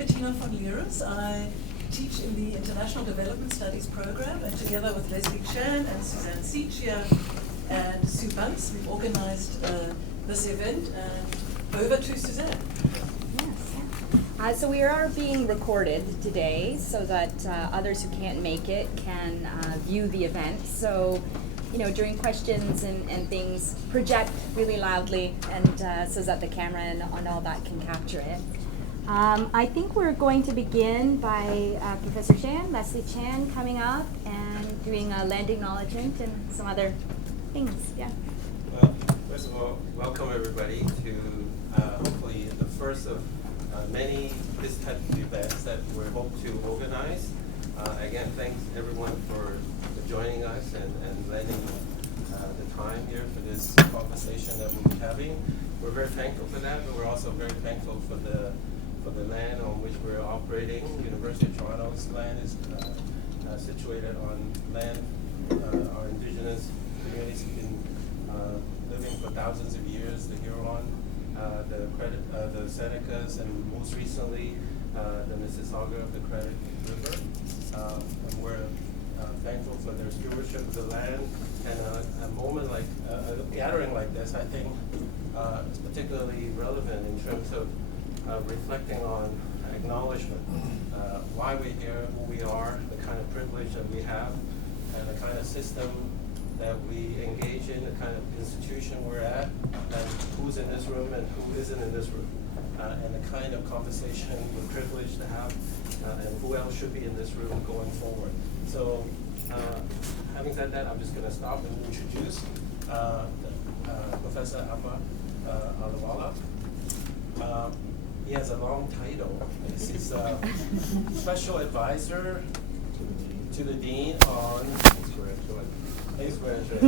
Bettina von Leers. I teach in the International Development Studies program, and together with Leslie Chan and Suzanne Sicchia and Sue Bunce, we've organized this event. And over to Suzanne. So we are being recorded today so that others who can't make it can view the event. So, during questions and things, project really loudly and so that the camera and all that can capture it. I think we're going to begin by Professor Chan, Leslie Chan, coming up and doing a land acknowledgement and some other things. Yeah. Well, first of all, welcome everybody to hopefully the first of many this type of events that we hope to organize. Again, thanks everyone for joining us and lending the time here for this conversation that we'll be having. We're very thankful for that, but we're also very thankful for the land on which we're operating. University of Toronto's land is situated on land our Indigenous communities have been living for thousands of years, the Huron, the Senecas, and most recently the Mississauga of the Credit River. And we're thankful for their stewardship of the land. And a moment like a gathering like this, I think, is particularly relevant in terms of reflecting on acknowledgement, why we're here, who we are, the kind of privilege that we have, and the kind of system that we engage in, the kind of institution we're at, and who's in this room and who isn't in this room, and the kind of conversation we're privileged to have, and who else should be in this room going forward. So, having said that, I'm just going to stop and introduce Professor Amma Alawala. He has a long title. He's Special Advisor to the Dean on Ace Graduate.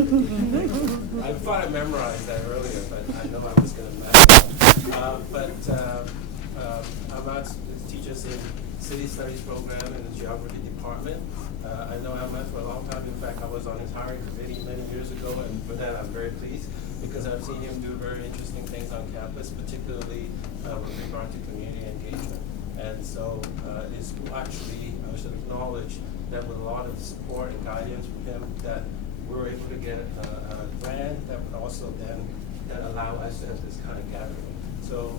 I thought I memorized that earlier, but I know I was going to mess it up. Ahmad teaches in City Studies program in the Geography department. I know Ahmad for a long time. In fact, I was on his hiring committee many years ago, and for that I'm very pleased because I've seen him do very interesting things on campus, particularly with regard to community engagement. And so it's actually, I should acknowledge that with a lot of support and guidance from him, that we were able to get a grant that would also then allow us to have this kind of gathering. So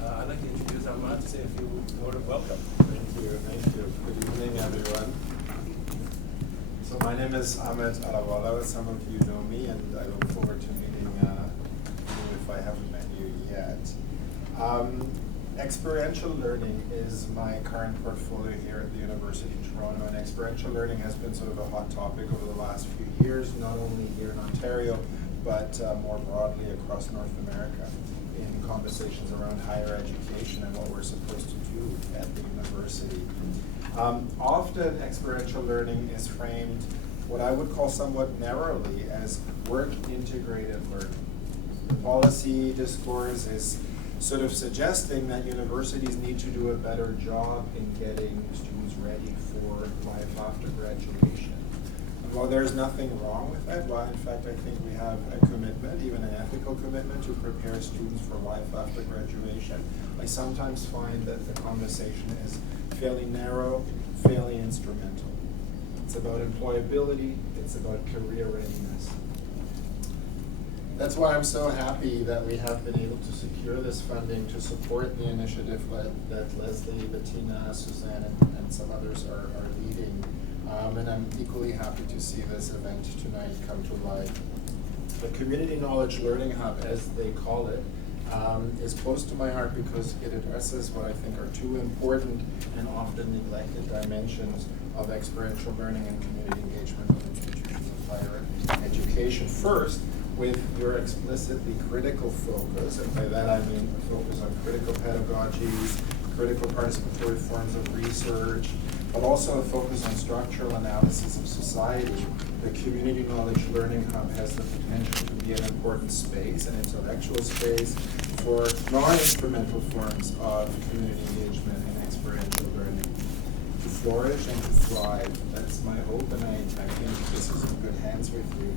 I'd like to introduce Ahmad to say a few words of welcome. Thank you. Good evening, everyone. So my name is Ahmed Alawala. Some of you know me, and I look forward to meeting you if I haven't met you yet. Experiential learning is my current portfolio here at the University of Toronto, and experiential learning has been sort of a hot topic over the last few years, not only here in Ontario, but more broadly across North America in conversations around higher education and what we're supposed to do at the university. Often experiential learning is framed what I would call somewhat narrowly as work-integrated learning. The policy discourse is sort of suggesting that universities need to do a better job in getting students ready for life after graduation. And while there's nothing wrong with that, while in fact I think we have a commitment, even an ethical commitment, to prepare students for life after graduation, I sometimes find that the conversation is fairly narrow, fairly instrumental. It's about employability, it's about career readiness. That's why I'm so happy that we have been able to secure this funding to support the initiative that Leslie, Bettina, Suzanne, and some others are leading. And I'm equally happy to see this event tonight come to life. The Community Knowledge Learning Hub, as they call it, is close to my heart because it addresses what I think are two important and often neglected dimensions of experiential learning and community engagement of institutions of higher education. First, with your explicitly critical focus, and by that I mean a focus on critical pedagogies, critical participatory forms of research, but also a focus on structural analysis of society. The Community Knowledge Learning Hub has the potential to be an important space, an intellectual space, for non-instrumental forms of community engagement and experiential learning to flourish and to thrive. That's my hope, and I think this is in good hands with you.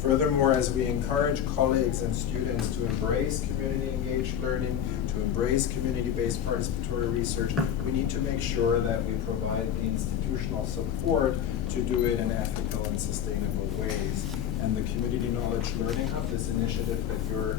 Furthermore, as we encourage colleagues and students to embrace community-engaged learning, to embrace community-based participatory research, we need to make sure that we provide the institutional support to do it in ethical and sustainable ways. And the Community Knowledge Learning Hub, this initiative that you're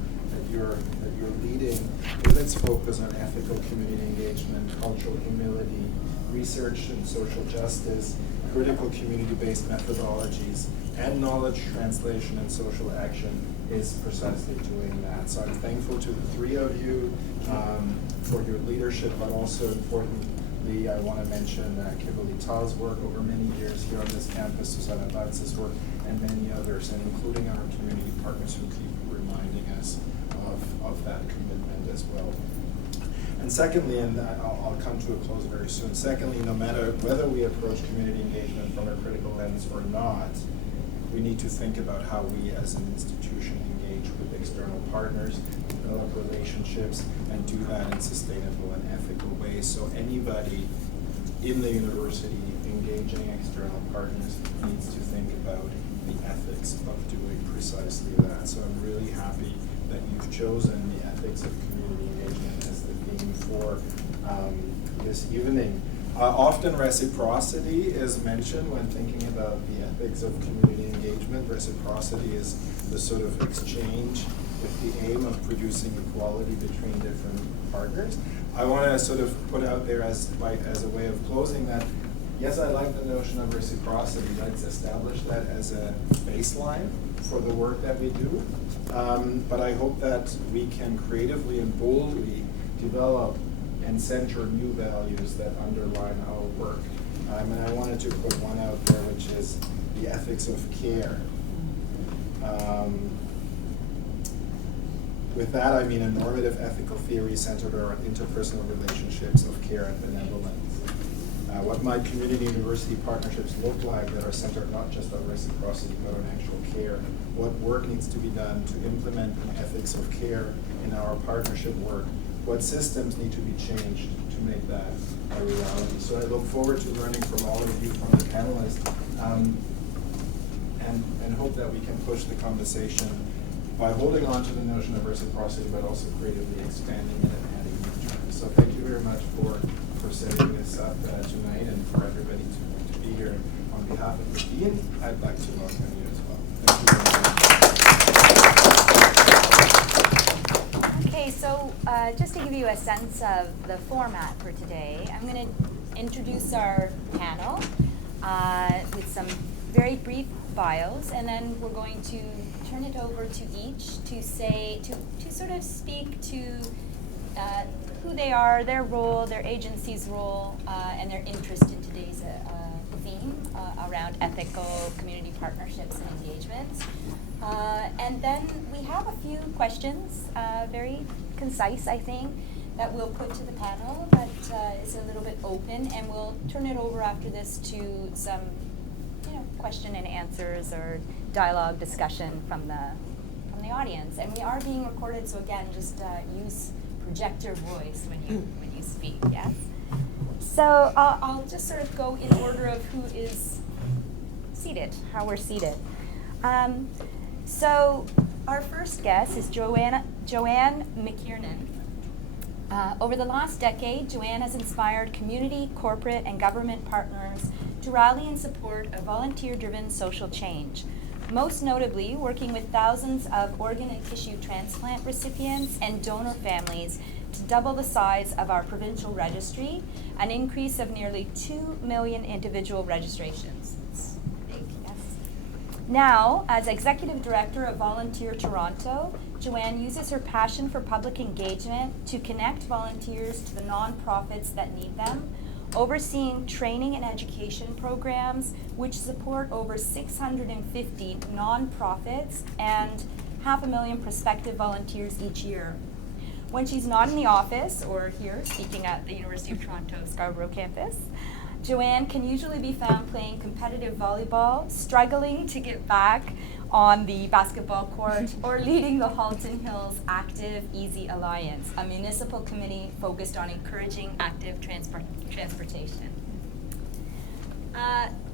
leading, with its focus on ethical community engagement, cultural humility, research and social justice, critical community-based methodologies, and knowledge translation and social action, is precisely doing that. So I'm thankful to the three of you for your leadership, but also importantly, I want to mention Kimberley Tull's work over many years here on this campus, Suzanne Bunce's work, and many others, and including our community partners who keep reminding us of that commitment as well. And secondly, and I'll come to a close very soon, secondly, no matter whether we approach community engagement from a critical lens or not, we need to think about how we as an institution engage with external partners, develop relationships, and do that in sustainable and ethical ways. So anybody in the university engaging external partners needs to think about the ethics of doing precisely that. So I'm really happy that you've chosen the ethics of community engagement as the theme for this evening. Often reciprocity is mentioned when thinking about the ethics of community engagement. Reciprocity is the sort of exchange with the aim of producing equality between different partners. I want to sort of put out there as a way of closing that, yes, I like the notion of reciprocity. Let's establish that as a baseline for the work that we do. But I hope that we can creatively and boldly develop and center new values that underline our work. And I wanted to put one out there, which is the ethics of care. With that, I mean a normative ethical theory centered around interpersonal relationships of care and benevolence. What might community university partnerships look like that are centered not just on reciprocity, but on actual care? What work needs to be done to implement an ethics of care in our partnership work? What systems need to be changed to make that a reality? So I look forward to learning from all of you, from the panelists, and hope that we can push the conversation by holding on to the notion of reciprocity, but also creatively expanding it and adding new terms. So thank you very much for setting this up tonight, and for everybody to be here. On behalf of the Dean, I'd like to welcome you as well. Thank you very much. Okay, so just to give you a sense of the format for today, I'm going to introduce our panel with some very brief bios, and then we're going to turn it over to each to sort of speak to who they are, their role, their agency's role, and their interest in today's theme around ethical community partnerships and engagements. And then we have a few questions, very concise, I think, that we'll put to the panel, but is a little bit open, and we'll turn it over after this to some question and answers or dialogue discussion from the audience. And we are being recorded, so again, just use project your voice when you speak, yes? So I'll just sort of go in order of who is seated, how we're seated. So our first guest is Joanne McKiernan. Over the last decade, Joanne has inspired community, corporate, and government partners to rally in support of volunteer-driven social change, most notably working with thousands of organ and tissue transplant recipients and donor families to double the size of our provincial registry, an increase of nearly 2 million individual registrations. It's big, yes. Now, as Executive Director of Volunteer Toronto, Joanne uses her passion for public engagement to connect volunteers to the nonprofits that need them, overseeing training and education programs which support over 650 nonprofits and 500,000 prospective volunteers each year. When she's not in the office or here speaking at the University of Toronto Scarborough campus, Joanne can usually be found playing competitive volleyball, struggling to get back on the basketball court, or leading the Halton Hills Active Easy Alliance, a municipal committee focused on encouraging active transportation.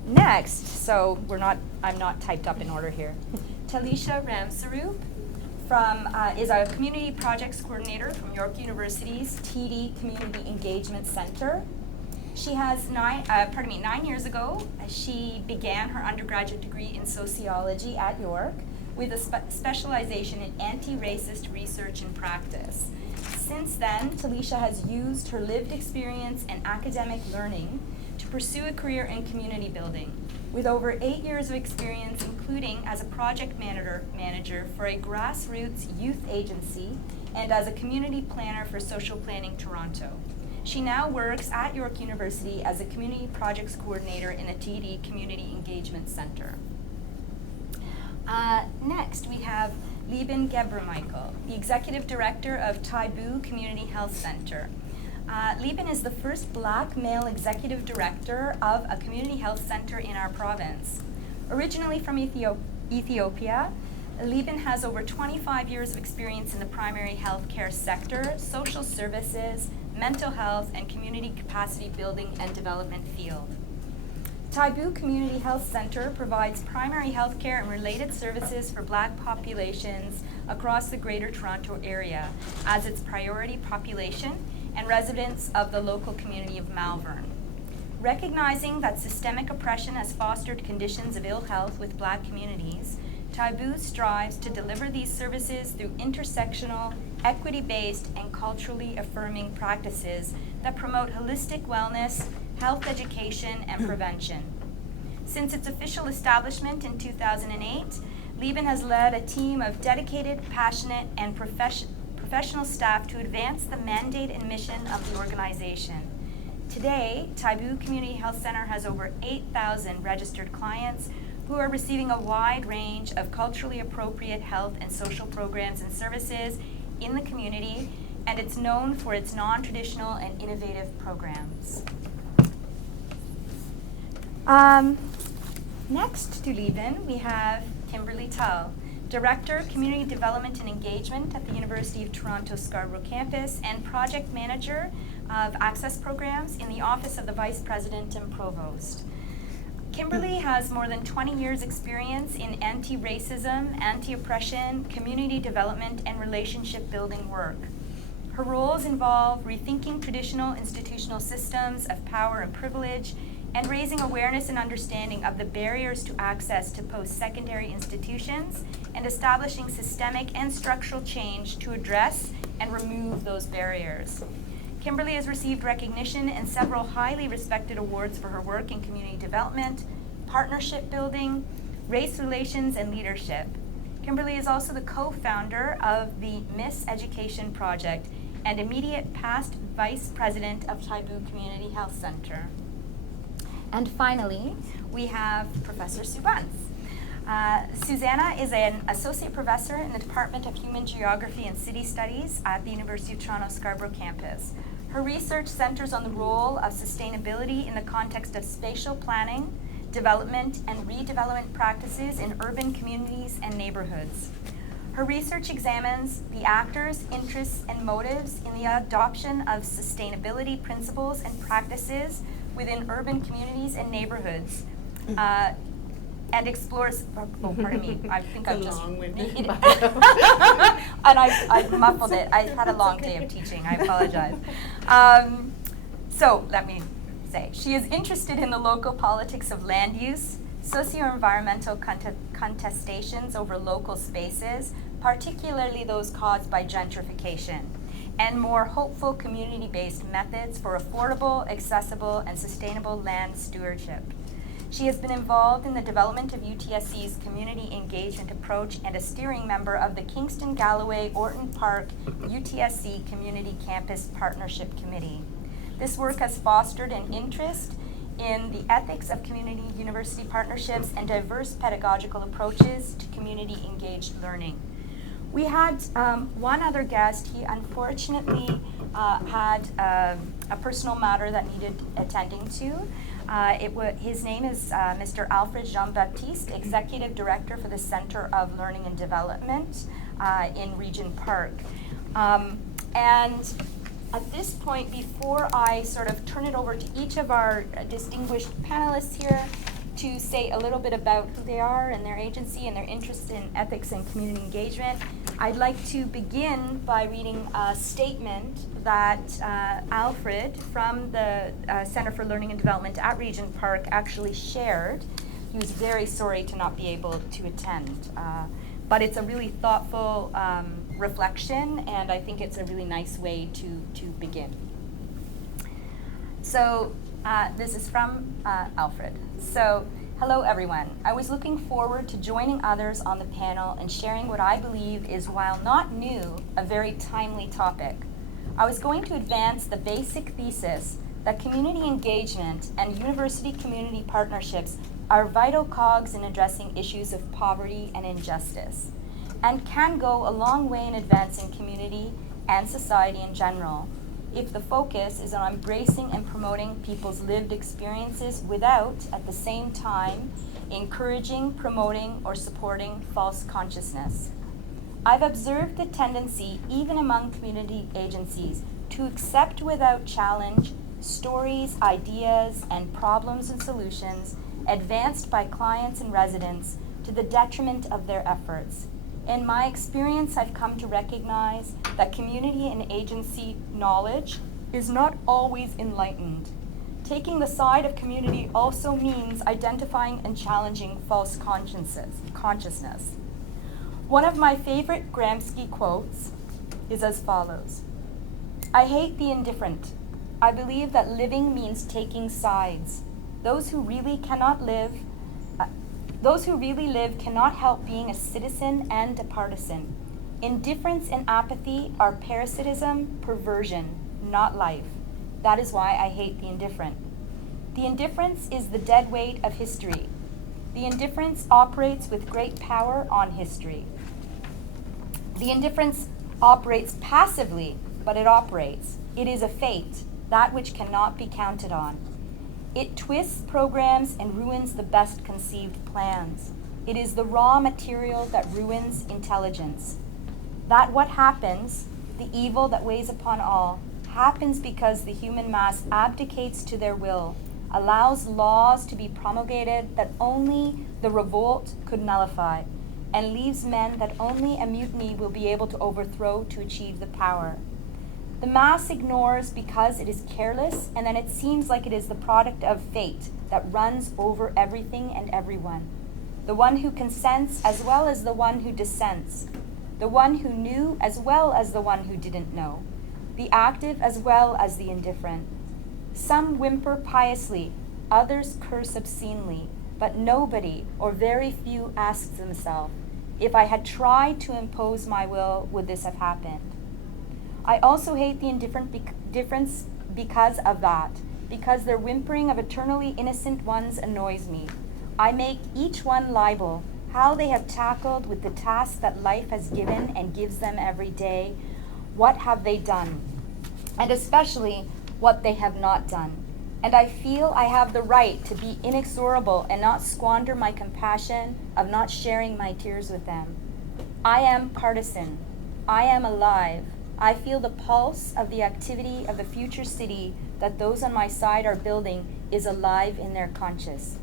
Next, so I'm not typed up in order here. Talisha Ramsaroop is a Community Projects Coordinator from York University's TD Community Engagement Center. She has 9 years ago, she began her undergraduate degree in sociology at York with a specialization in anti-racist research and practice. Since then, Talisha has used her lived experience and academic learning to pursue a career in community building, with over 8 years of experience, including as a project manager for a grassroots youth agency and as a community planner for Social Planning Toronto. She now works at York University as a Community Projects Coordinator in the TD Community Engagement Center. Next, we have Lieben Gebremichael, the Executive Director of Taibu Community Health Center. Lieben is the first Black male executive director of a community health center in our province. Originally from Ethiopia, Lieben has over 25 years of experience in the primary health care sector, social services, mental health, and community capacity building and development field. Taibu Community Health Center provides primary health care and related services for Black populations across the Greater Toronto Area as its priority population and residents of the local community of Malvern. Recognizing that systemic oppression has fostered conditions of ill health with Black communities, Taibu strives to deliver these services through intersectional, equity-based, and culturally affirming practices that promote holistic wellness, health education, and prevention. Since its official establishment in 2008, Lieben has led a team of dedicated, passionate, and professional staff to advance the mandate and mission of the organization. Today, Taibu Community Health Center has over 8,000 registered clients who are receiving a wide range of culturally appropriate health and social programs and services in the community, and it's known for its non-traditional and innovative programs. Next to Lieben, we have Kimberley Tull, Director, Community Development and Engagement at the University of Toronto Scarborough campus and Project Manager of Access Programs in the Office of the Vice President and Provost. Kimberley has more than 20 years experience in anti-racism, anti-oppression, community development, and relationship building work. Her roles involve rethinking traditional institutional systems of power and privilege and raising awareness and understanding of the barriers to access to post-secondary institutions and establishing systemic and structural change to address and remove those barriers. Kimberley has received recognition and several highly respected awards for her work in community development, partnership building, race relations, and leadership. Kimberley is also the co-founder of the Miss Education Project and immediate past vice president of Taibu Community Health Center. And finally, we have Professor Bunce. Suzanne is an associate professor in the Department of Human Geography and City Studies at the University of Toronto Scarborough campus. Her research centers on the role of sustainability in the context of spatial planning, development, and redevelopment practices in urban communities and neighborhoods. Her research examines the actors, interests, and motives in the adoption of sustainability principles and practices within urban communities and neighborhoods, and explores, pardon me, I think I've just, and I muffled it. I had a long day of teaching, I apologize. So let me say, she is interested in the local politics of land use, socio-environmental contestations over local spaces, particularly those caused by gentrification, and more hopeful community-based methods for affordable, accessible, and sustainable land stewardship. She has been involved in the development of UTSC's community engagement approach and a steering member of the Kingston Galloway Orton Park UTSC Community Campus Partnership Committee. This work has fostered an interest in the ethics of community university partnerships and diverse pedagogical approaches to community engaged learning. We had one other guest. He unfortunately had a personal matter that needed attending to. His name is Mr. Alfred Jean-Baptiste, Executive Director for the Center of Learning and Development in Regent Park. And at this point, before I sort of turn it over to each of our distinguished panelists here, to say a little bit about who they are and their agency and their interest in ethics and community engagement. I'd like to begin by reading a statement that Alfred from the Center for Learning and Development at Regent Park actually shared. He was very sorry to not be able to attend, but it's a really thoughtful reflection, and I think it's a really nice way to begin. So this is from Alfred. So, hello everyone. I was looking forward to joining others on the panel and sharing what I believe is, while not new, a very timely topic. I was going to advance the basic thesis that community engagement and university community partnerships are vital cogs in addressing issues of poverty and injustice, and can go a long way in advancing community and society in general, if the focus is on embracing and promoting people's lived experiences without, at the same time, encouraging, promoting, or supporting false consciousness. I've observed the tendency, even among community agencies, to accept without challenge stories, ideas, and problems and solutions advanced by clients and residents to the detriment of their efforts. In my experience, I've come to recognize that community and agency knowledge is not always enlightened. Taking the side of community also means identifying and challenging false consciousness. One of my favorite Gramsci quotes is as follows: "I hate the indifferent. I believe that living means taking sides. Those who really live cannot help being a citizen and a partisan. Indifference and apathy are parasitism, perversion, not life. That is why I hate the indifferent. The indifference is the dead weight of history. The indifference operates with great power on history. The indifference operates passively, but it operates. It is a fate, that which cannot be counted on. It twists programs and ruins the best conceived plans. It is the raw material that ruins intelligence. That what happens, the evil that weighs upon all, happens because the human mass abdicates to their will, allows laws to be promulgated that only the revolt could nullify, and leaves men that only a mutiny will be able to overthrow to achieve the power. The mass ignores because it is careless, and then it seems like it is the product of fate that runs over everything and everyone. The one who consents as well as the one who dissents. The one who knew as well as the one who didn't know. The active as well as the indifferent. Some whimper piously, others curse obscenely, but nobody or very few asks themselves, if I had tried to impose my will, would this have happened? I also hate the indifference because of that, because their whimpering of eternally innocent ones annoys me. I make each one liable, how they have tackled with the task that life has given and gives them every day. What have they done? And especially what they have not done. And I feel I have the right to be inexorable and not squander my compassion of not sharing my tears with them. I am partisan. I am alive. I feel the pulse of the activity of the future city that those on my side are building is alive in their conscience.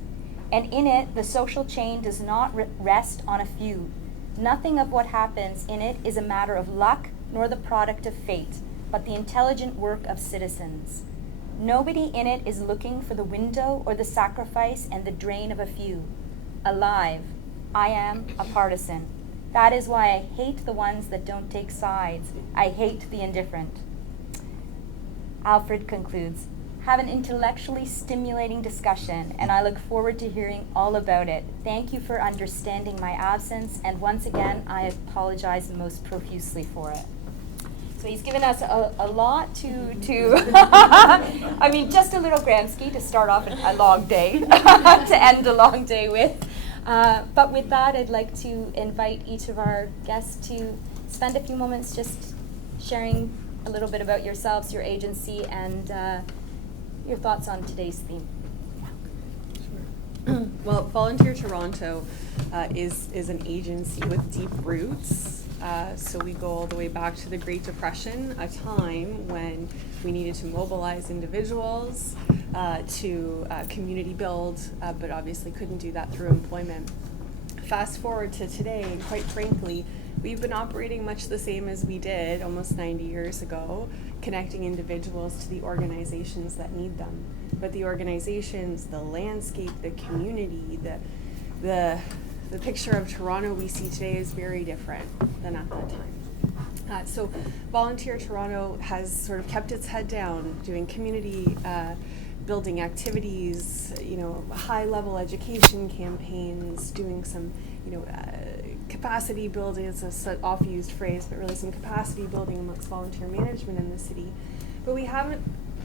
And in it, the social chain does not rest on a few. Nothing of what happens in it is a matter of luck nor the product of fate, but the intelligent work of citizens. Nobody in it is looking for the window or the sacrifice and the drain of a few. Alive, I am a partisan. That is why I hate the ones that don't take sides. I hate the indifferent." Alfred concludes, "Have an intellectually stimulating discussion, and I look forward to hearing all about it. Thank you for understanding my absence, and once again, I apologize most profusely for it." So he's given us a lot to I mean, just a little Gramsci to start off a long day, to end a long day with. But with that, I'd like to invite each of our guests to spend a few moments just sharing a little bit about yourselves, your agency, and your thoughts on today's theme. Well, Volunteer Toronto is an agency with deep roots So we go all the way back to the Great Depression, a time when we needed to mobilize individuals to community build, but obviously couldn't do that through employment. Fast forward to today, and quite frankly, we've been operating much the same as we did almost 90 years ago, connecting individuals to the organizations that need them. But the organizations, the landscape, the community, the picture of Toronto we see today is very different than at that time. So Volunteer Toronto has sort of kept its head down, doing community building activities, high-level education campaigns, doing some, capacity building. It's an oft-used phrase, but really some capacity building amongst volunteer management in the city. But we haven't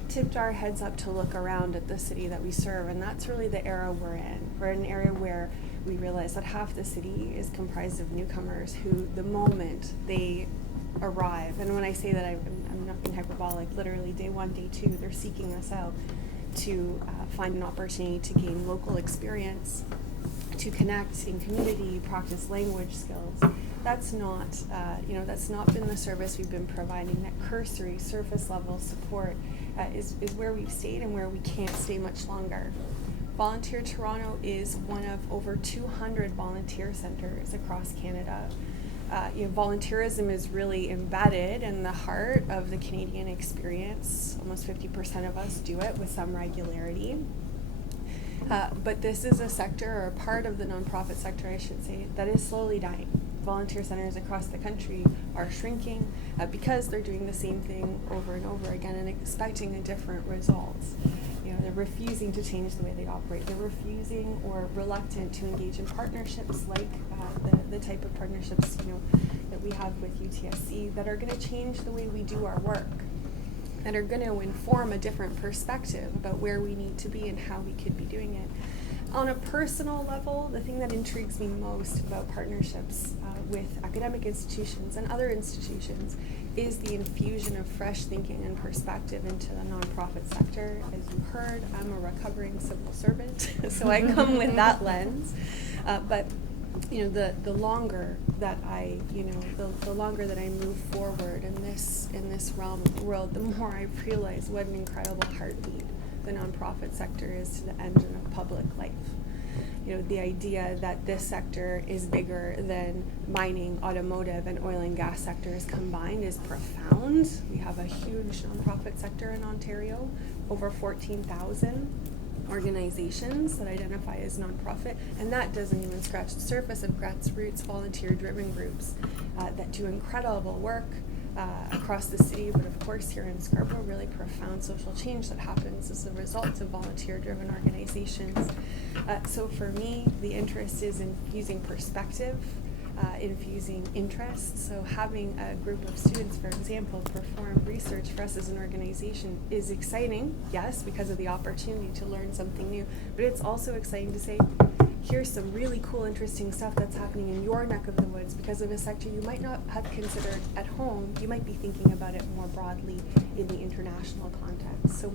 tipped our heads up to look around at the city that we serve, and that's really the era we're in. We're in an area where we realize that half the city is comprised of newcomers who, the moment they arrive, and when I say that I'm not being hyperbolic, literally day one, day two, they're seeking us out to find an opportunity to gain local experience, to connect in community, practice language skills. That's not, that's not been the service we've been providing. That cursory, surface level support is where we've stayed and where we can't stay much longer. Volunteer Toronto is one of over 200 volunteer centers across Canada. Volunteerism is really embedded in the heart of the Canadian experience. Almost 50% of us do it with some regularity. But this is a sector, or a part of the nonprofit sector, I should say, that is slowly dying. Volunteer centers across the country are shrinking because they're doing the same thing over and over again and expecting a different result. They're refusing to change the way they operate. They're refusing or reluctant to engage in partnerships like the type of partnerships that we have with UTSC that are going to change the way we do our work, that are going to inform a different perspective about where we need to be and how we could be doing it. On a personal level, the thing that intrigues me most about partnerships with academic institutions and other institutions is the infusion of fresh thinking and perspective into the nonprofit sector. As you heard, I'm a recovering civil servant, so I come with that lens. But the longer that I, the longer that I move forward in this realm of the world, the more I realize what an incredible heartbeat the nonprofit sector is to the engine of public life. The idea that this sector is bigger than mining, automotive, and oil and gas sectors combined is profound. We have a huge nonprofit sector in Ontario, over 14,000 organizations that identify as nonprofit, and that doesn't even scratch the surface of grassroots volunteer-driven groups that do incredible work across the city, but of course here in Scarborough, really profound social change that happens as a result of volunteer-driven organizations. So for me, the interest is in infusing perspective, infusing interest. So having a group of students, for example, perform research for us as an organization is exciting, yes, because of the opportunity to learn something new, but it's also exciting to say, here's some really cool, interesting stuff that's happening in your neck of the woods because of a sector you might not have considered at home. You might be thinking about it more broadly in the international context. So,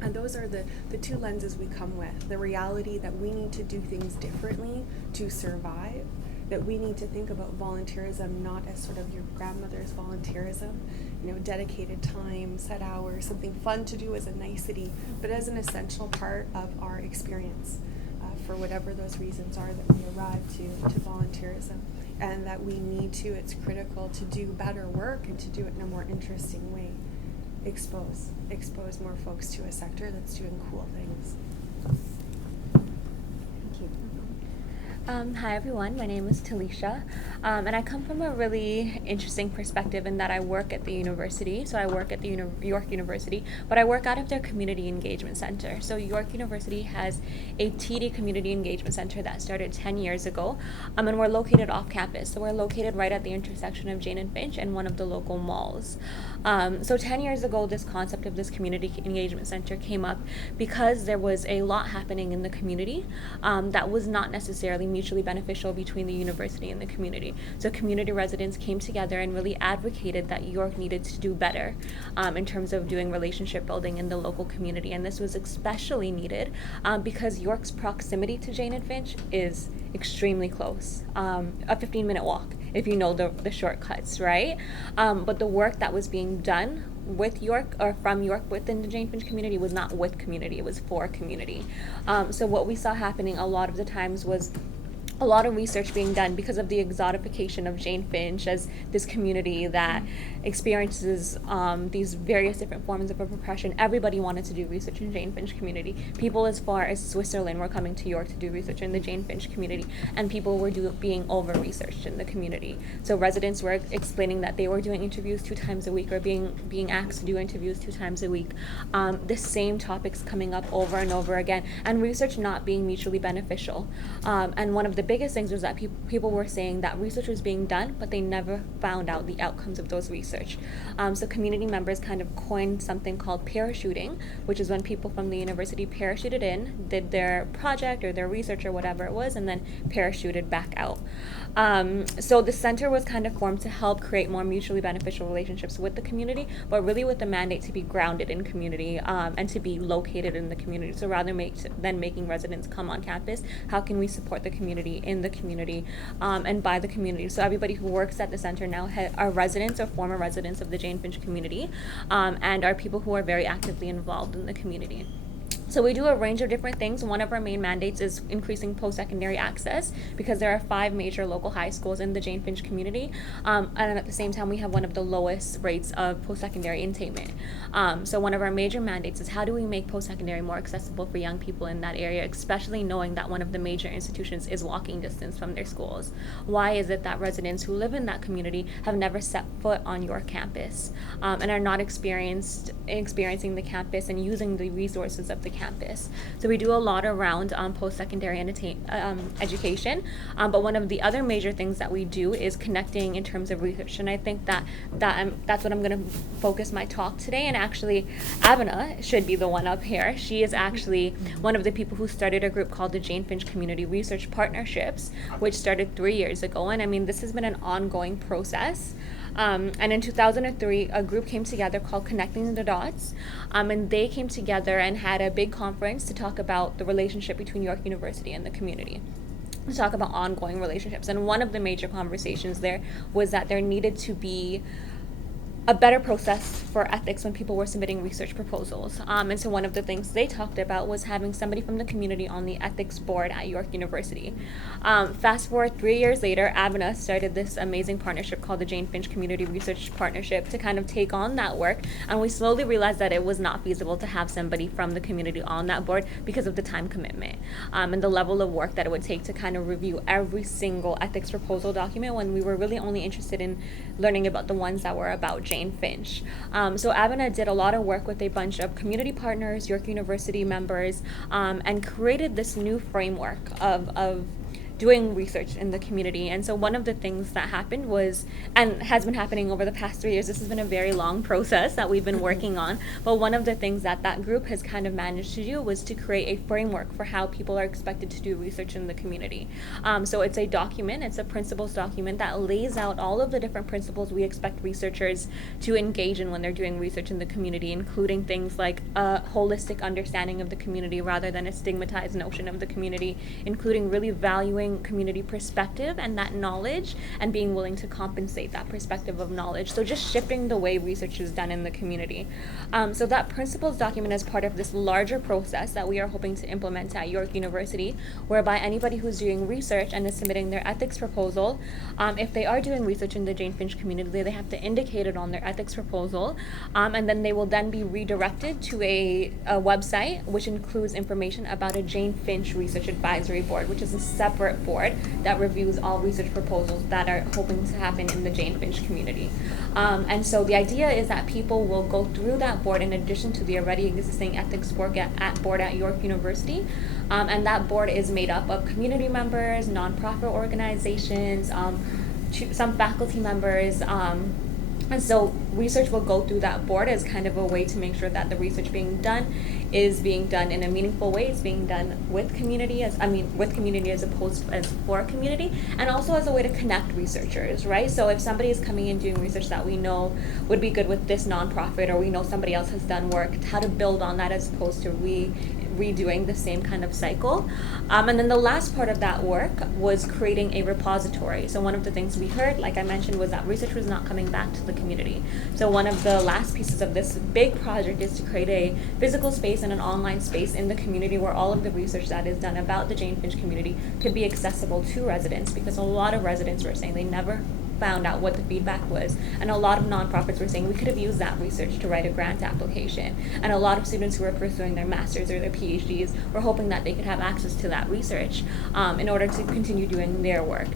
and those are the two lenses we come with. The reality that we need to do things differently to survive, that we need to think about volunteerism not as sort of your grandmother's volunteerism, dedicated time, set hours, something fun to do as a nicety, but as an essential part of our experience. For whatever those reasons are that we arrive to volunteerism, and that we need to, it's critical to do better work and to do it in a more interesting way. Expose more folks to a sector that's doing cool things. Thank you. Hi everyone, my name is Talisha, and I come from a really interesting perspective in that I work at the university. So I work at the York University, but I work out of their Community Engagement Center. So York University has a TD Community Engagement Center that started 10 years ago, and we're located off campus. So we're located right at the intersection of Jane and Finch and one of the local malls. So 10 years ago, this concept of this Community Engagement Center came up because there was a lot happening in the community that was not necessarily being mutually beneficial between the university and the community. So community residents came together and really advocated that York needed to do better in terms of doing relationship building in the local community. And this was especially needed because York's proximity to Jane and Finch is extremely close, a 15-minute walk if you know the shortcuts, right? But the work that was being done with York or from York within the Jane Finch community was not with community, it was for community. So what we saw happening a lot of the times was a lot of research being done because of the exotification of Jane Finch as this community that experiences these various different forms of oppression. Everybody wanted to do research in Jane Finch community. People as far as Switzerland were coming to York to do research in the Jane Finch community, and people were being over-researched in the community. So residents were explaining that they were doing interviews 2 times a week or being asked to do interviews 2 times a week. The same topics coming up over and over again, and research not being mutually beneficial. And one of the biggest things was that people were saying that research was being done, but they never found out the outcomes of those research. So community members kind of coined something called parachuting, which is when people from the university parachuted in, did their project or their research or whatever it was, and then parachuted back out. So the center was kind of formed to help create more mutually beneficial relationships with the community, but really with the mandate to be grounded in community and to be located in the community. So rather than making residents come on campus, how can we support the community in the community and by the community? So everybody who works at the center now are residents or former residents of the Jane Finch community and are people who are very actively involved in the community. So we do a range of different things. One of our main mandates is increasing post-secondary access because there are 5 major local high schools in the Jane Finch community. And at the same time, we have one of the lowest rates of post-secondary attainment. So one of our major mandates is how do we make post-secondary more accessible for young people in that area, especially knowing that one of the major institutions is walking distance from their schools. Why is it that residents who live in that community have never set foot on your campus and are not experiencing the campus and using the resources of the campus? So we do a lot around post-secondary education, but one of the other major things that we do is connecting in terms of research, and I think that's what I'm going to focus my talk today. And actually, Abena should be the one up here. She is actually one of the people who started a group called the Jane Finch Community Research Partnerships, which started 3 years ago, and I mean this has been an ongoing process. And in 2003, a group came together called Connecting the Dots, and they came together and had a big conference to talk about the relationship between York University and the community, to talk about ongoing relationships. And one of the major conversations there was that there needed to be a better process for ethics when people were submitting research proposals. And so one of the things they talked about was having somebody from the community on the ethics board at York University. Fast forward 3 years later, Abena started this amazing partnership called the Jane Finch Community Research Partnership to kind of take on that work. And we slowly realized that it was not feasible to have somebody from the community on that board because of the time commitment and the level of work that it would take to kind of review every single ethics proposal document when we were really only interested in learning about the ones that were about Jane Finch. So Abena did a lot of work with a bunch of community partners, York University members, and created this new framework of doing research in the community. And so one of the things that happened was, and has been happening over the past 3 years, this has been a very long process that we've been working on, but one of the things that that group has kind of managed to do was to create a framework for how people are expected to do research in the community. So it's a document, it's a principles document that lays out all of the different principles we expect researchers to engage in when they're doing research in the community, including things like a holistic understanding of the community rather than a stigmatized notion of the community, including really valuing community perspective and that knowledge and being willing to compensate that perspective of knowledge. So just shifting the way research is done in the community. So that principles document is part of this larger process that we are hoping to implement at York University, whereby anybody who's doing research and is submitting their ethics proposal, if they are doing research in the Jane Finch community, they have to indicate it on their ethics proposal, and then they will then be redirected to a website which includes information about a Jane Finch Research Advisory Board, which is a separate board that reviews all research proposals that are hoping to happen in the Jane Finch community. And so the idea is that people will go through that board in addition to the already existing ethics board at York University. And that board is made up of community members, nonprofit organizations, some faculty members, and so research will go through that board as kind of a way to make sure that the research being done is being done in a meaningful way. It's being done with community with community as opposed as for community, and also as a way to connect researchers, right? So if somebody is coming in doing research that we know would be good with this nonprofit, or we know somebody else has done work, how to build on that as opposed to redoing the same kind of cycle. And then the last part of that work was creating a repository. So one of the things we heard, like I mentioned, was that research was not coming back to the community. So one of the last pieces of this big project is to create a physical space and an online space in the community where all of the research that is done about the Jane Finch community could be accessible to residents, because a lot of residents were saying they never found out what the feedback was, and a lot of nonprofits were saying we could have used that research to write a grant application, and a lot of students who were pursuing their masters or their PhDs were hoping that they could have access to that research in order to continue doing their work.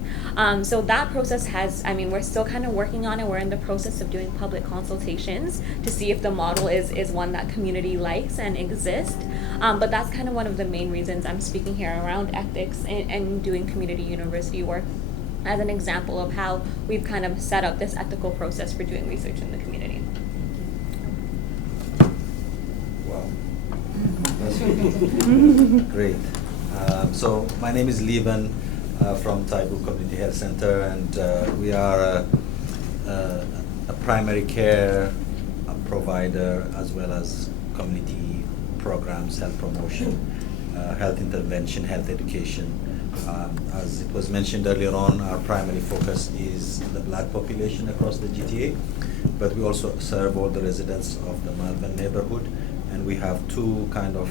So that process we're still kind of working on it. We're in the process of doing public consultations to see if the model is one that community likes and exists, but that's kind of one of the main reasons I'm speaking here around ethics and doing community university work as an example of how we've kind of set up this ethical process for doing research in the community. Wow. That's great. So my name is Liban from Taibu Community Health Center, and we are a primary care provider as well as community programs, health promotion, health intervention, health education. As it was mentioned earlier on, our primary focus is the Black population across the GTA, but we also serve all the residents of the Malvern neighborhood, and we have two kind of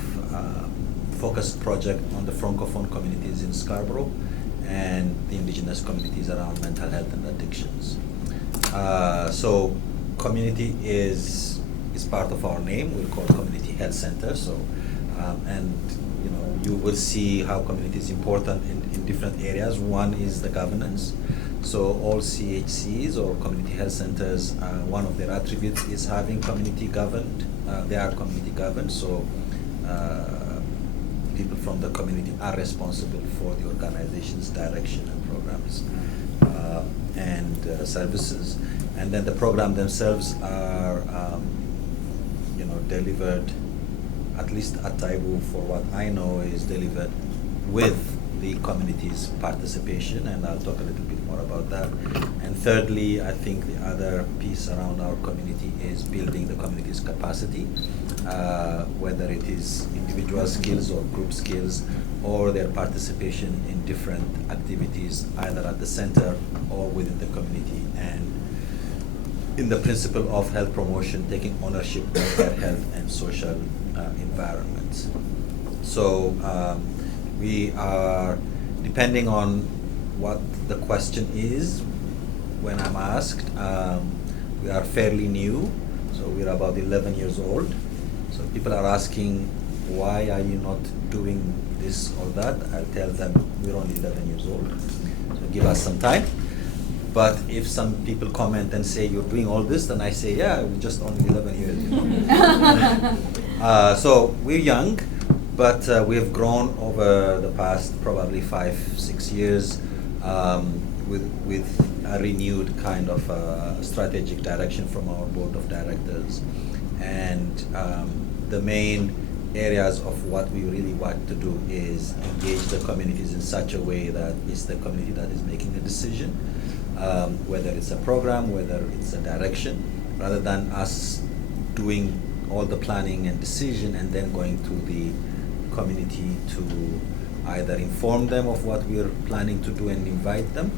focused projects on the Francophone communities in Scarborough and the indigenous communities around mental health and addictions. So community is part of our name. We'll call Community Health Center. So and you will see how community is important in different areas. One is the governance. So all CHCs or community health centers, one of their attributes is having community governed. They are community governed, so people from the community are responsible for the organization's direction and programs and services. And then the program themselves are delivered, at least at Taibu, for what I know, is delivered with the community's participation, and I'll talk a little bit more about that. And thirdly, I think the other piece around our community is building the community's capacity, whether it is individual skills or group skills, or their participation in different activities, either at the center or within the community, and in the principle of health promotion, taking ownership of their health and social environments. So we are, depending on what the question is, when I'm asked, we are fairly new, so we're about 11 years old. So people are asking, why are you not doing this or that? I'll tell them we're only 11 years old, so give us some time. But if some people comment and say you're doing all this, then I say, yeah, we're just only 11 years. So we're young, but we have grown over the past probably 5-6 years with a renewed kind of strategic direction from our board of directors. And the main areas of what we really want to do is engage the communities in such a way that it's the community that is making the decision. Whether it's a program, whether it's a direction, rather than us doing all the planning and decision and then going to the community to either inform them of what we're planning to do and invite them,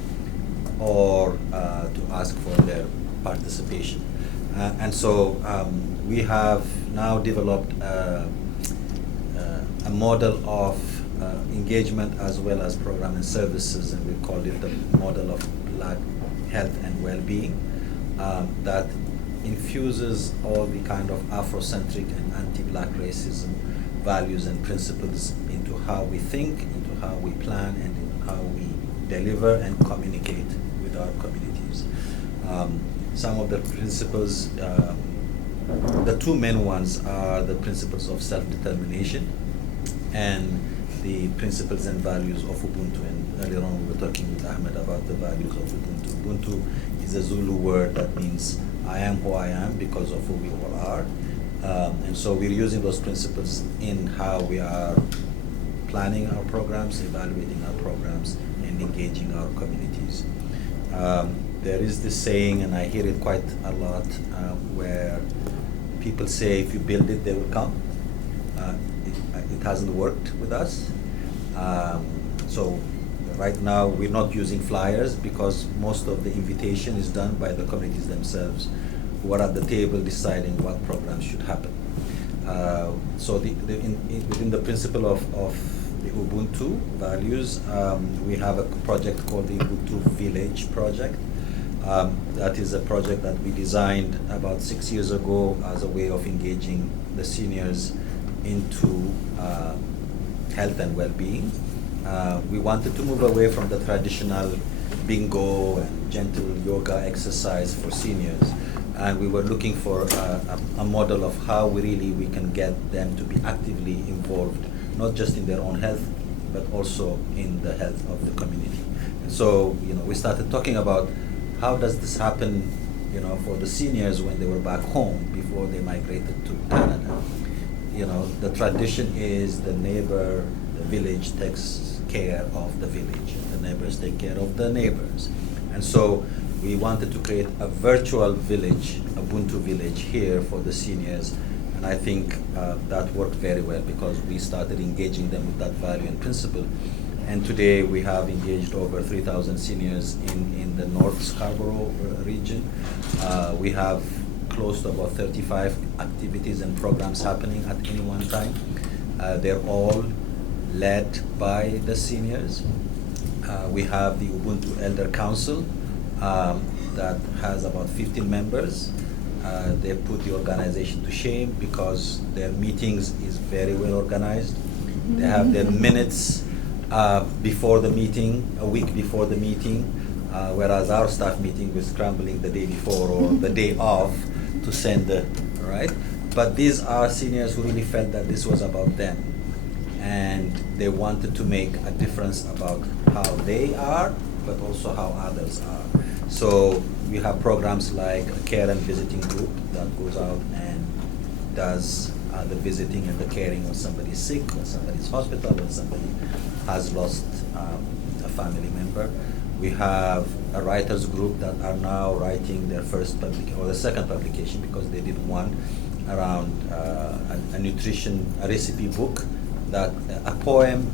or to ask for their participation. And so we have now developed a model of engagement as well as program and services, and we call it the model of Black health and well-being, that infuses all the kind of Afrocentric and anti-Black racism values and principles into how we think, into how we plan, and in how we deliver and communicate with our communities. Some of the principles, the two main ones are the principles of self-determination and the principles and values of Ubuntu. And earlier on we were talking with Ahmed about the values of Ubuntu. Ubuntu is a Zulu word that means I am who I am because of who we all are. And so we're using those principles in how we are planning our programs, evaluating our programs, and engaging our communities. There is this saying, and I hear it quite a lot, where people say, if you build it, they will come. It hasn't worked with us. So right now, we're not using flyers because most of the invitation is done by the communities themselves who are at the table deciding what programs should happen. So within the principle of the Ubuntu values, we have a project called the Ubuntu Village Project. That is a project that we designed about 6 years ago as a way of engaging the seniors into health and well-being. We wanted to move away from the traditional bingo and gentle yoga exercise for seniors. And we were looking for a model of how we can get them to be actively involved, not just in their own health, but also in the health of the community. And so, we started talking about how does this happen, for the seniors when they were back home before they migrated to Canada. The tradition is the village takes care of the village, the neighbors take care of the neighbors. And so we wanted to create a virtual village, Ubuntu village here for the seniors. And I think that worked very well because we started engaging them with that value and principle. And today we have engaged over 3,000 seniors in the North Scarborough region. We have close to about 35 activities and programs happening at any one time. They're all led by the seniors. We have the Ubuntu Elder Council that has about 15 members. They put the organization to shame because their meetings is very well organized. They have their minutes before the meeting, a week before the meeting, whereas our staff meeting was scrambling the day before or the day of to send right? But these are seniors who really felt that this was about them. And they wanted to make a difference about how they are, but also how others are. So we have programs like a care and visiting group that goes out and does the visiting and the caring when somebody's sick, when somebody's hospital, when somebody has lost a family member. We have a writers group that are now writing their first or the second publication because they did one around a nutrition, a recipe book, that a poem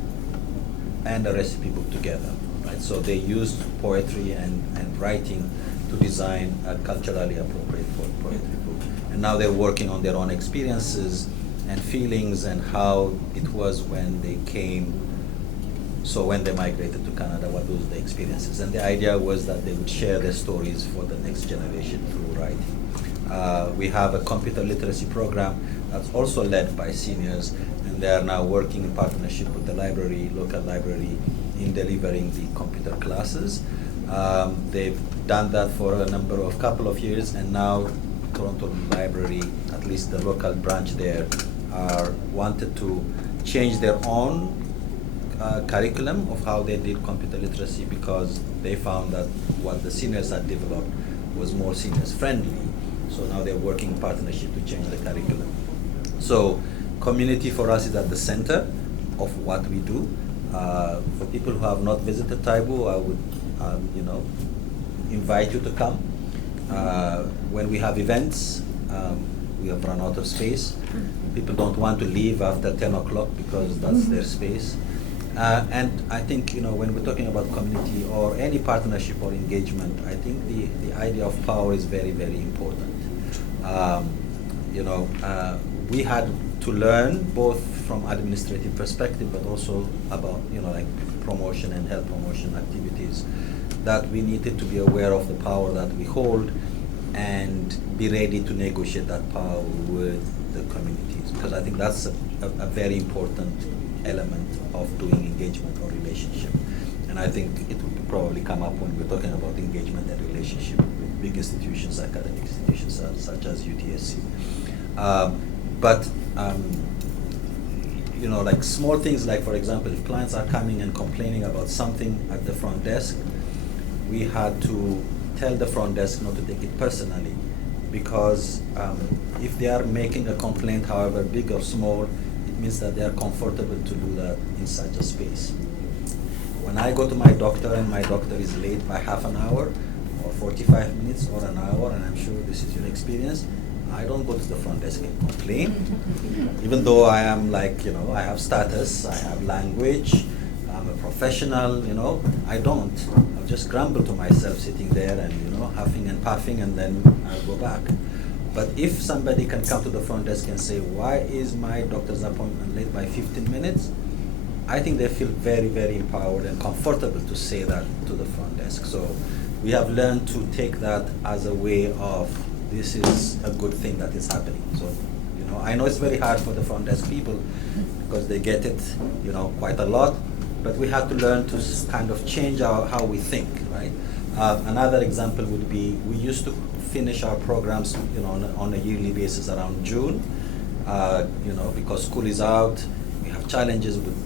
and a recipe book together, right? So they used poetry and writing to design a culturally appropriate poetry book. And now they're working on their own experiences and feelings and how it was when they came. So when they migrated to Canada, what was the experiences? And the idea was that they would share their stories for the next generation through writing. We have a computer literacy program that's also led by seniors, and they are now working in partnership with the library, local library, in delivering the computer classes. They've done that for a couple of years, and now Toronto Library, at least the local branch there, wanted to change their own curriculum of how they did computer literacy because they found that what the seniors had developed was more seniors friendly. So now they're working in partnership to change the curriculum. So community for us is at the center of what we do. For people who have not visited Taibu, I would invite you to come. When we have events, we have run out of space. People don't want to leave after 10 o'clock because that's their space. And I think, when we're talking about community or any partnership or engagement, I think the idea of power is very, very important. We had to learn both from administrative perspective, but also about, like promotion and health promotion activities, that we needed to be aware of the power that we hold and be ready to negotiate that power with the communities. Because I think that's a very important element of doing engagement or relationship. And I think it will probably come up when we're talking about engagement and relationship with big institutions, academic institutions such as UTSC. Like small things, like for example, if clients are coming and complaining about something at the front desk, we had to tell the front desk not to take it personally, because if they are making a complaint, however big or small, it means that they are comfortable to do that in such a space. When I go to my doctor and my doctor is late by half an hour or 45 minutes or an hour, and I'm sure this is your experience, I don't go to the front desk and complain. Even though I am like, I have status, I have language, I'm a professional, I don't. I'll just grumble to myself sitting there and, huffing and puffing, and then I'll go back. But if somebody can come to the front desk and say, why is my doctor's appointment late by 15 minutes? I think they feel very, very empowered and comfortable to say that to the front desk. So we have learned to take that as a way of, this is a good thing that is happening. So, I know it's very hard for the front desk people because they get it, quite a lot, but we have to learn to kind of change how we think, right? Another example would be, we used to finish our programs, on a yearly basis around June, because school is out. We have challenges with,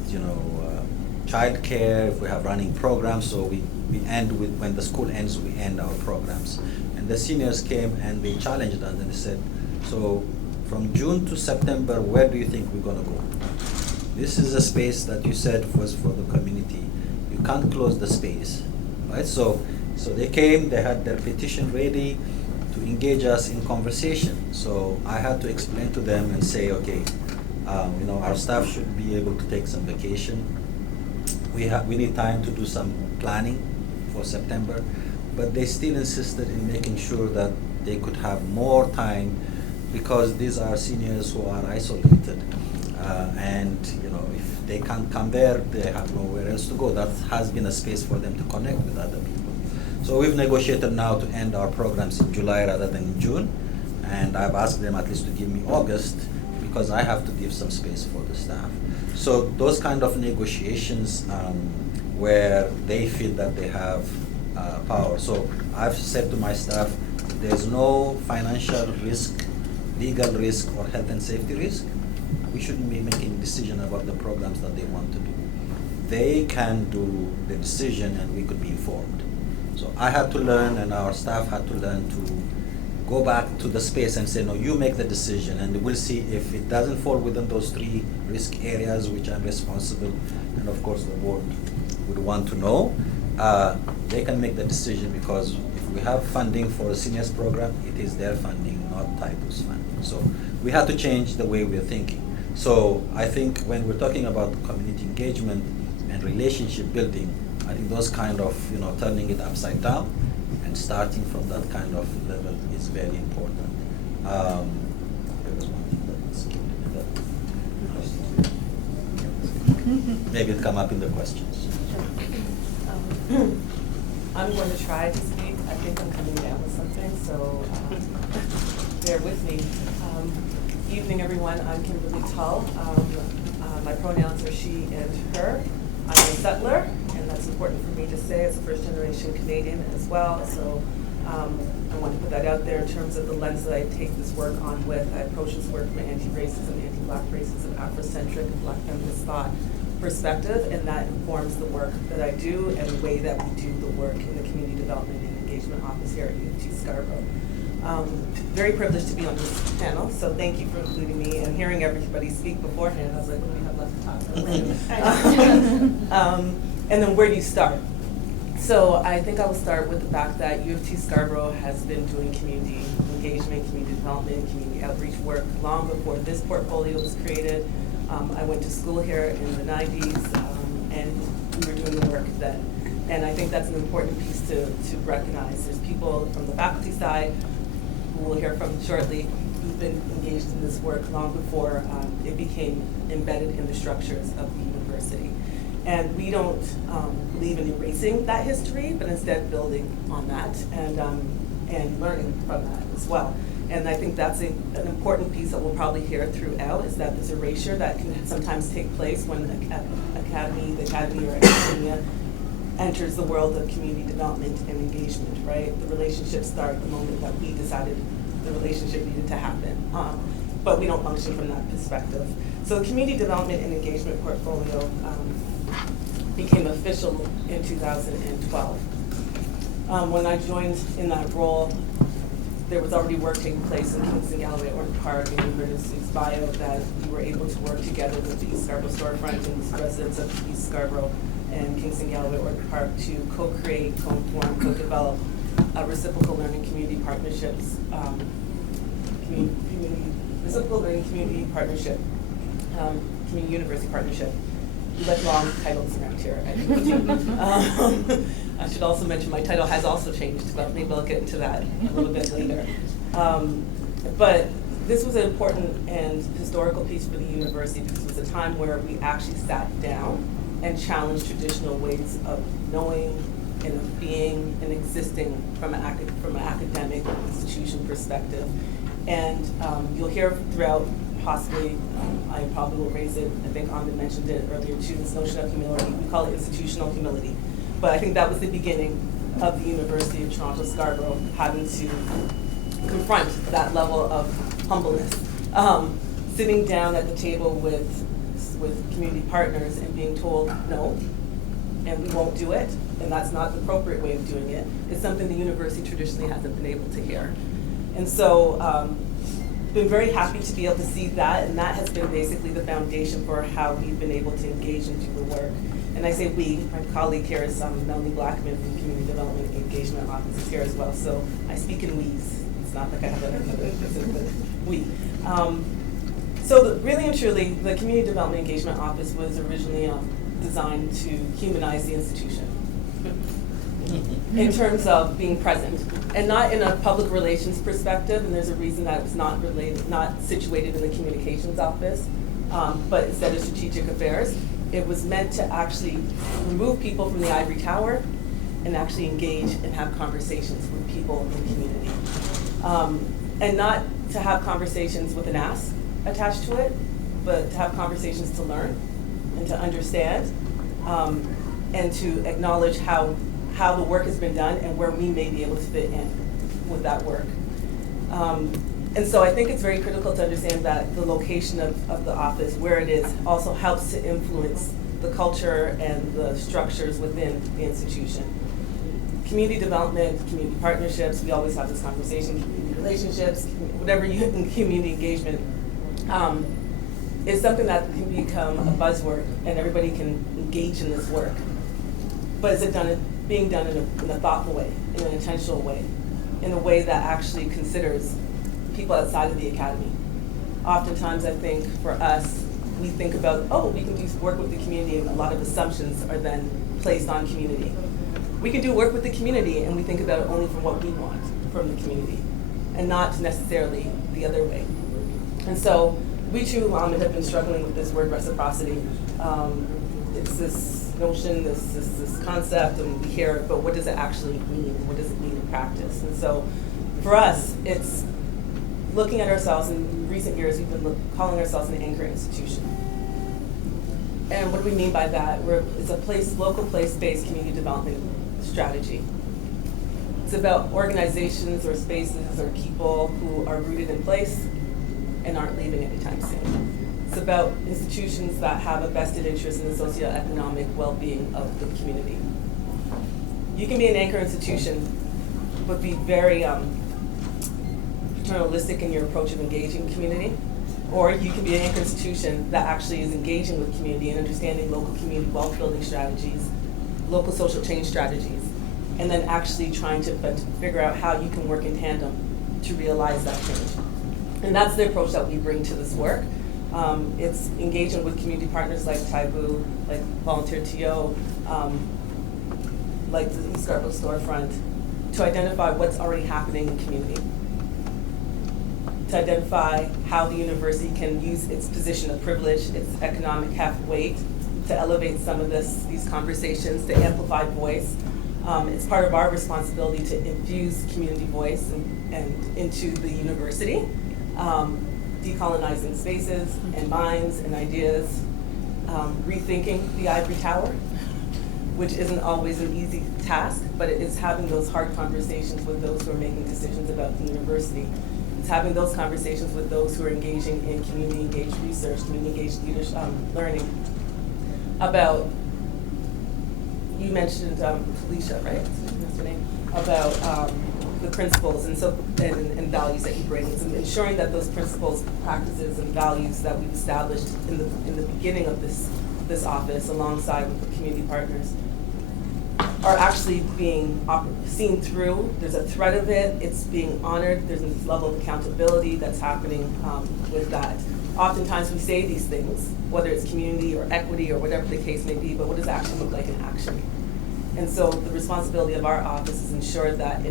child care, if we have running programs, so we end with, when the school ends, we end our programs. And the seniors came and they challenged us and they said, so from June to September, where do you think we're gonna go? This is a space that you said was for the community. You can't close the space, right? So they came, they had their petition ready to engage us in conversation. So I had to explain to them and say, okay, our staff should be able to take some vacation. We need time to do some planning for September, but they still insisted in making sure that they could have more time, because these are seniors who are isolated, and if they can't come there, they have nowhere else to go. That has been a space for them to connect with other people. So we've negotiated now to end our programs in July rather than in June, and I've asked them at least to give me August, because I have to give some space for the staff. So those kind of negotiations where they feel that they have power. So I've said to my staff, there's no financial risk, legal risk, or health and safety risk. We shouldn't be making a decision about the programs that they want to do. They can do the decision and we could be informed. So I had to learn, and our staff had to learn to go back to the space and say, no, you make the decision, and we'll see if it doesn't fall within those 3 risk areas which I'm responsible, and of course the board would want to know. They can make the decision, because if we have funding for a seniors program, it is their funding, not Taibu's funding. So we had to change the way we're thinking. So I think when we're talking about community engagement and relationship building, I think those kind of, turning it upside down and starting from that kind of level is very important. There was one thing that skipped me. Maybe it'll come up in the questions. I'm going to try to speak. I think I'm coming down with something, so bear with me. Evening, everyone. I'm Kimberley Tull. My pronouns are she and her. I'm a settler, and that's important for me to say as a first-generation Canadian as well. So I want to put that out there in terms of the lens that I take this work on with. I approach this work from an anti-racism, anti-Black racism, Afrocentric, and Black feminist thought perspective, and that informs the work that I do and the way that we do the work in the Community Development and Engagement Office here at UT Scarborough. Very privileged to be on this panel, so thank you for including me, and hearing everybody speak beforehand. I was like, what do we have left to talk about? And then where do you start? So I think I will start with the fact that U of T Scarborough has been doing community engagement, community development, community outreach work long before this portfolio was created. I went to school here in the 90s, and we were doing the work then. And I think that's an important piece to recognize. There's people from the faculty side, who we'll hear from shortly, who've been engaged in this work long before it became embedded in the structures of the university. And we don't believe in erasing that history, but instead building on that and learning from that as well. And I think that's an important piece that we'll probably hear throughout, is that this erasure that can sometimes take place when the academy or academia enters the world of community development and engagement, right? The relationships start the moment that we decided the relationship needed to happen. But we don't function from that perspective. So the community development and engagement portfolio became official in 2012. When I joined in that role, there was already work taking place in Kingston, Galloway, Orchard Park, and you heard in Sue's bio that we were able to work together with the East Scarborough storefront and the residents of East Scarborough and Kingston, Galloway, Orchard Park to co-create, co-inform, co-develop reciprocal learning community partnerships, reciprocal learning community partnership, community university partnership. We like long titles around here. I should also mention my title has also changed, but maybe I'll get into that a little bit later. But this was an important and historical piece for the university because it was a time where we actually sat down and challenged traditional ways of knowing and of being and existing from an academic institution perspective. And you'll hear throughout, possibly, I probably will raise it, I think Ahmed mentioned it earlier too, this notion of humility. We call it institutional humility. But I think that was the beginning of the University of Toronto Scarborough having to confront that level of humbleness. Sitting down at the table with community partners and being told no, and we won't do it, and that's not the appropriate way of doing it, is something the university traditionally hasn't been able to hear. And so, been very happy to be able to see that, and that has been basically the foundation for how we've been able to engage and do the work. And I say we, my colleague here is Melanie Blackman from the Community Development Engagement Office is here as well, so I speak in we's. It's not like I have another, but we. So really and truly, the Community Development Engagement Office was originally designed to humanize the institution in terms of being present, and not in a public relations perspective, and there's a reason that it was not situated in the communications office, but instead of strategic affairs. It was meant to actually remove people from the ivory tower and actually engage and have conversations with people in the community. And not to have conversations with an ask attached to it, but to have conversations to learn and to understand, and to acknowledge how the work has been done and where we may be able to fit in with that work. And so I think it's very critical to understand that the location of the office, where it is, also helps to influence the culture and the structures within the institution. Community development, community partnerships, we always have this conversation, community relationships, whatever you in community engagement, is something that can become a buzzword and everybody can engage in this work. But is it being done in a thoughtful way, in an intentional way, in a way that actually considers people outside of the academy? Oftentimes, I think for us, we think about, oh, we can do work with the community, and a lot of assumptions are then placed on community. We can do work with the community, and we think about it only from what we want from the community, and not necessarily the other way. And so, we too, have been struggling with this word reciprocity. It's this notion, this concept, and we hear it, but what does it actually mean? What does it mean in practice? And so, for us, it's looking at ourselves. In recent years, we've been calling ourselves an anchor institution. And what do we mean by that? It's a local place-based community development strategy. It's about organizations or spaces or people who are rooted in place and aren't leaving anytime soon. It's about institutions that have a vested interest in the socioeconomic well-being of the community. You can be an anchor institution, but be very paternalistic in your approach of engaging community, or you can be an anchor institution that actually is engaging with community and understanding local community wealth-building strategies, local social change strategies, and then actually trying to figure out how you can work in tandem to realize that change. And that's the approach that we bring to this work. It's engaging with community partners like Taibu, like Volunteer TO, like the East Scarborough storefront, to identify what's already happening in community, to identify how the university can use its position of privilege, its economic weight, to elevate some of these conversations, to amplify voice. It's part of our responsibility to infuse community voice and into the university, decolonizing spaces and minds and ideas, rethinking the ivory tower, which isn't always an easy task, but it is having those hard conversations with those who are making decisions about the university. It's having those conversations with those who are engaging in community-engaged research, community-engaged leadership, learning, about, you mentioned Felicia, right? That's her name, about the principles and values that you bring. It's ensuring that those principles, practices, and values that we've established in the beginning of this office, alongside with the community partners, are actually being seen through. There's a thread of it. It's being honored. There's this level of accountability that's happening with that. Oftentimes we say these things, whether it's community or equity or whatever the case may be, but what does it actually look like in action? And so the responsibility of our office is ensure that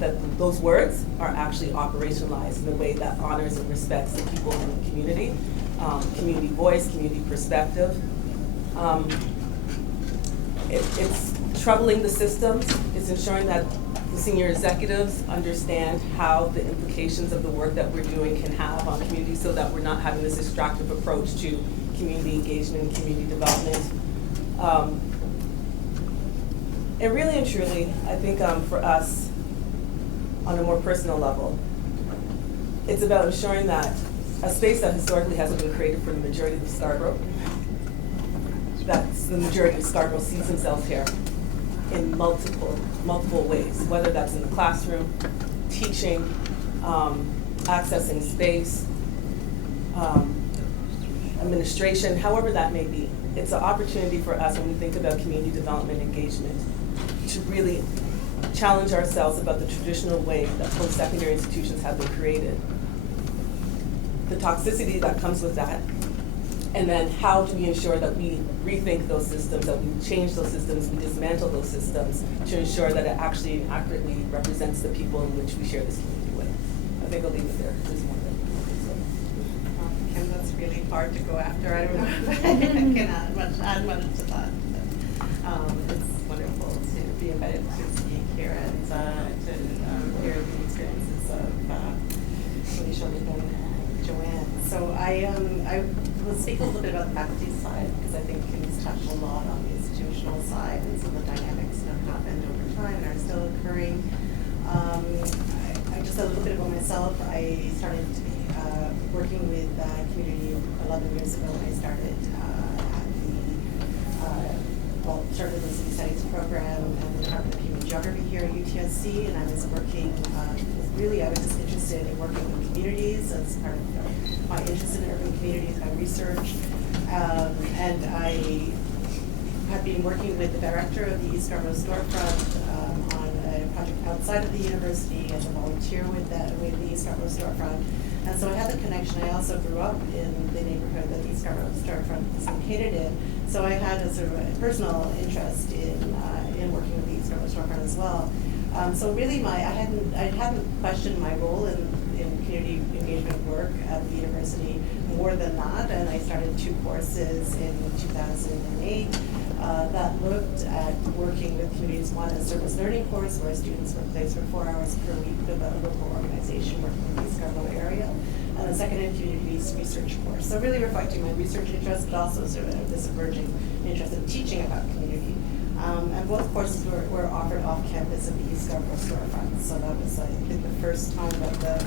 that those words are actually operationalized in a way that honors and respects the people in the community, community voice, community perspective. It's troubling the systems. It's ensuring that the senior executives understand how the implications of the work that we're doing can have on communities, so that we're not having this extractive approach to community engagement and community development. And really and truly, I think for us, on a more personal level, it's about ensuring that a space that historically hasn't been created for the majority of Scarborough, that the majority of Scarborough sees themselves here in multiple ways, whether that's in the classroom, teaching, accessing space, administration, however that may be. It's an opportunity for us when we think about community development engagement to really challenge ourselves about the traditional way that post-secondary institutions have been created, the toxicity that comes with that, and then how do we ensure that we rethink those systems, that we change those systems, we dismantle those systems to ensure that it actually accurately represents the people in which we share this community with. I think I'll leave it there. There's more than Kim, that's really hard to go after. I don't know if I can add much to that. But, it's wonderful to be invited to speak here and to hear the experiences of Felicia, Lincoln, and Joanne. So I will speak a little bit about the faculty side, because I think Kim's touched a lot on the institutional side and some of the dynamics that have happened over time and are still occurring. I just a little bit about myself. I started working with community 11 years ago when I started started the City Studies program and the Department of Human Geography here at UTSC, and I was working, I was just interested in working with communities as part of my interest in urban communities, my research, and I have been working with the director of the East Scarborough Storefront on a project outside of the university as a volunteer with the East Scarborough Storefront. And so I had the connection. I also grew up in the neighborhood that the East Scarborough Storefront is located in. So I had a sort of a personal interest in working with the East Scarborough Storefront as well. So really, I hadn't questioned my role in community engagement work at the university more than that, and I started 2 courses in 2008 that looked at working with communities. One, a service learning course where students were placed for 4 hours per week with a local organization working in the East Scarborough area, and the second, a community-based research course. So really reflecting my research interest, but also sort of this emerging interest in teaching about community. And both courses were offered off campus at the East Scarborough Storefront. So that was, I think, the first time that the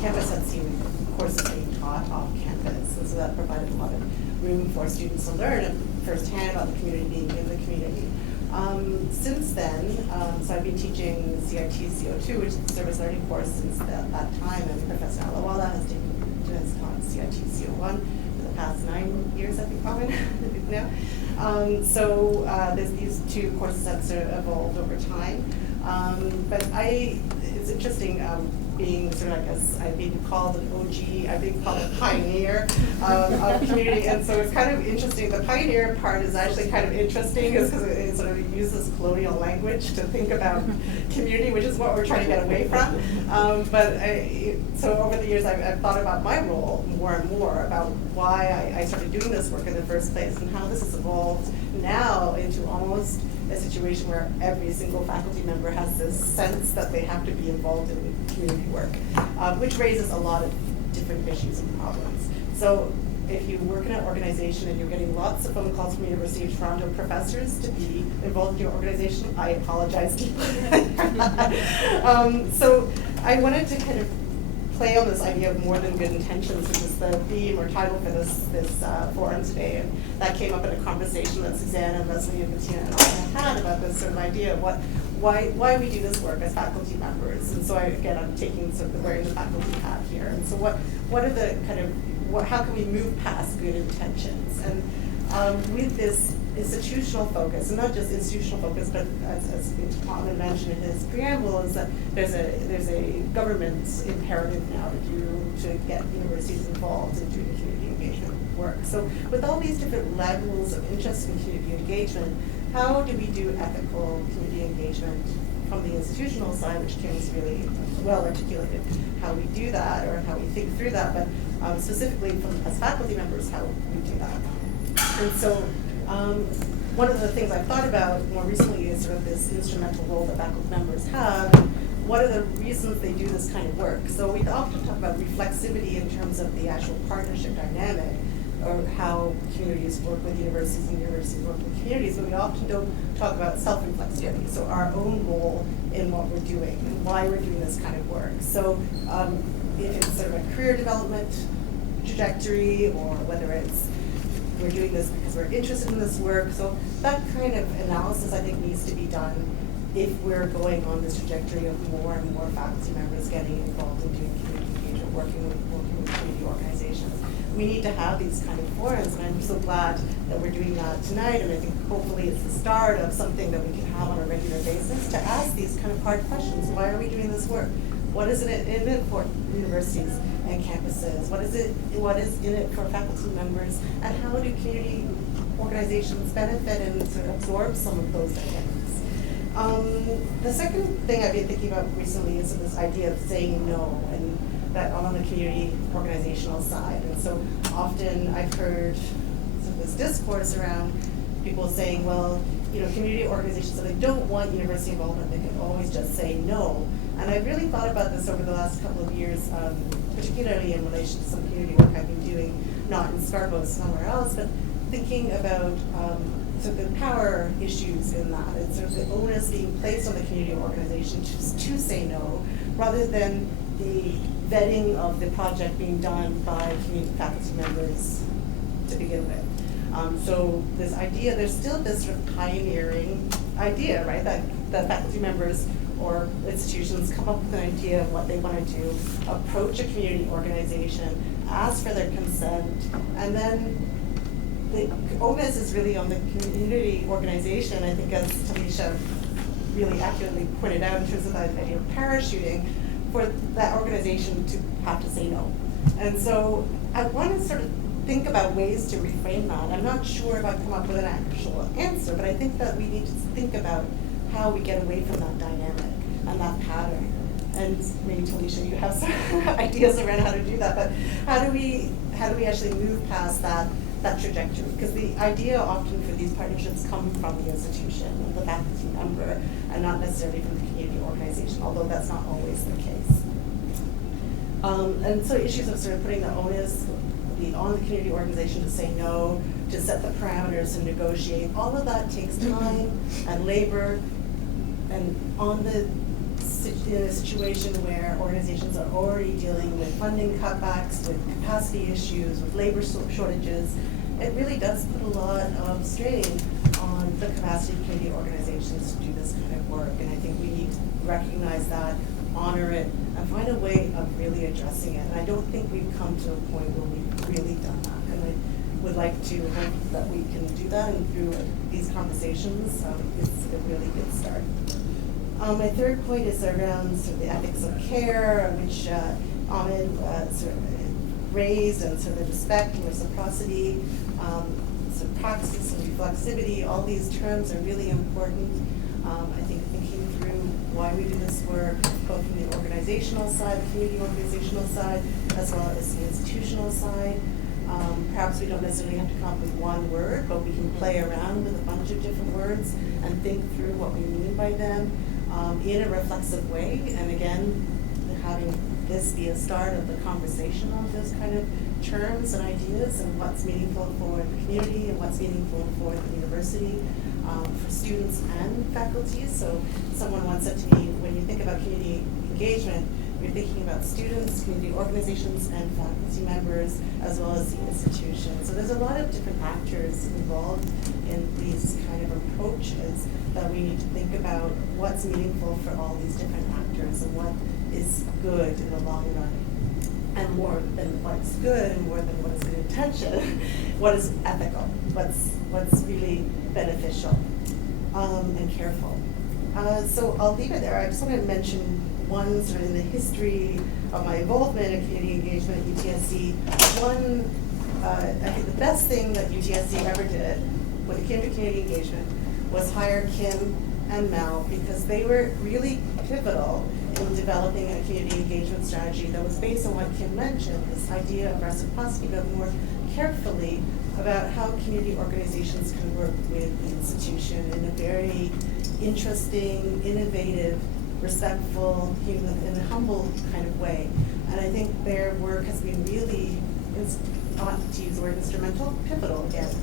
campus had seen courses being taught off campus. And so that provided a lot of room for students to learn firsthand about the community, being in the community. Since then, so I've been teaching CIT CO2, which is the service learning course, since that time, and Professor Alawala has taught CIT CO1 for the past 9 years, I think, probably now. So there's these 2 courses that sort of evolved over time. But it's interesting being sort of, I guess, I've been called an OG, I've been called a pioneer of community, and so it's kind of interesting. The pioneer part is actually kind of interesting, is because it sort of uses colonial language to think about community, which is what we're trying to get away from. So over the years, I've thought about my role more and more, about why I started doing this work in the first place, and how this has evolved now into almost a situation where every single faculty member has this sense that they have to be involved in community work, which raises a lot of different issues and problems. So if you work in an organization and you're getting lots of phone calls from the University of Toronto professors to be involved in your organization, I apologize deeply. So I wanted to kind of play on this idea of more than good intentions, which is the theme or title for this forum today. And that came up in a conversation that Suzanne and Leslie and Bettina and I had about this sort of idea of why we do this work as faculty members. And so I'm taking sort of wearing the faculty hat here. And so what are the kind of, how can we move past good intentions? And with this institutional focus, and not just institutional focus, but as Tom mentioned in his preamble, is that there's a government imperative now to get universities involved in doing community engagement work. So with all these different levels of interest in community engagement, how do we do ethical community engagement from the institutional side, which Kim's really well articulated how we do that or how we think through that, but specifically as faculty members, how we do that. And so one of the things I've thought about more recently is sort of this instrumental role that faculty members have. What are the reasons they do this kind of work? So we often talk about reflexivity in terms of the actual partnership dynamic, or how communities work with universities and universities work with communities, but we often don't talk about self-reflexivity, so our own role in what we're doing and why we're doing this kind of work. So if it's sort of a career development trajectory, or whether it's we're doing this because we're interested in this work. So that kind of analysis, I think, needs to be done if we're going on this trajectory of more and more faculty members getting involved in doing community engagement, working with community organizations. We need to have these kind of forums, and I'm so glad that we're doing that tonight, and I think hopefully it's the start of something that we can have on a regular basis to ask these kind of hard questions. Why are we doing this work? What is it in it for universities and campuses? What is in it for faculty members? And how do community organizations benefit and sort of absorb some of those dynamics? The second thing I've been thinking about recently is this idea of saying no, and that on the community organizational side. And so often I've heard some of this discourse around people saying, well, community organizations, so they don't want university involvement, they can always just say no. And I've really thought about this over the last couple of years, particularly in relation to some community work I've been doing, not in Scarborough, somewhere else, but thinking about sort of the power issues in that, and sort of the onus being placed on the community organization to say no, rather than the vetting of the project being done by community faculty members to begin with. So this idea, there's still this sort of pioneering idea, right, that faculty members or institutions come up with an idea of what they want to do, approach a community organization, ask for their consent, and then the onus is really on the community organization, I think, as Talisha really accurately pointed out in terms of that idea of parachuting, for that organization to have to say no. And so I want to sort of think about ways to reframe that. I'm not sure if I've come up with an actual answer, but I think that we need to think about how we get away from that dynamic and that pattern. And maybe Talisha, you have some ideas around how to do that, but how do we actually move past that trajectory? Because the idea often for these partnerships come from the institution, the faculty member, and not necessarily from the community organization, although that's not always the case. And so issues of sort of putting the onus on the community organization to say no, to set the parameters and negotiate, all of that takes time and labor, and in a situation where organizations are already dealing with funding cutbacks, with capacity issues, with labor shortages, it really does put a lot of strain on the capacity of community organizations to do this kind of work. And I think we need to recognize that, honor it, and find a way of really addressing it. And I don't think we've come to a point where we've really done that. And I would like to hope that we can do that, and through these conversations, it's a really good start. My third point is around sort of the ethics of care, which Ahmed sort of raised, and sort of the respect and reciprocity, sort of praxis and reflexivity. All these terms are really important. I think thinking through why we do this work, both from the organizational side, the community organizational side, as well as the institutional side. Perhaps we don't necessarily have to come up with one word, but we can play around with a bunch of different words and think through what we mean by them in a reflexive way. And again, having this be a start of the conversation on those kind of terms and ideas, and what's meaningful for the community and what's meaningful for the university, for students and faculty. So someone once said to me, when you think about community engagement, We're thinking about students, community organizations, and faculty members, as well as the institution. So there's a lot of different actors involved in these kind of approaches that we need to think about what's meaningful for all these different actors and what is good in the long run. And more than what's good and more than what is good intention, what is ethical, what's really beneficial and careful. So I'll leave it there. I just want to mention one sort of in the history of my involvement in community engagement at UTSC. One, I think the best thing that UTSC ever did when it came to community engagement was hire Kim and Mel, because they were really pivotal in developing a community engagement strategy that was based on what Kim mentioned, this idea of reciprocity, but more carefully about how community organizations can work with the institution in a very interesting, innovative, respectful, human, and humble kind of way. And I think their work has been really, not to use the word instrumental, pivotal again,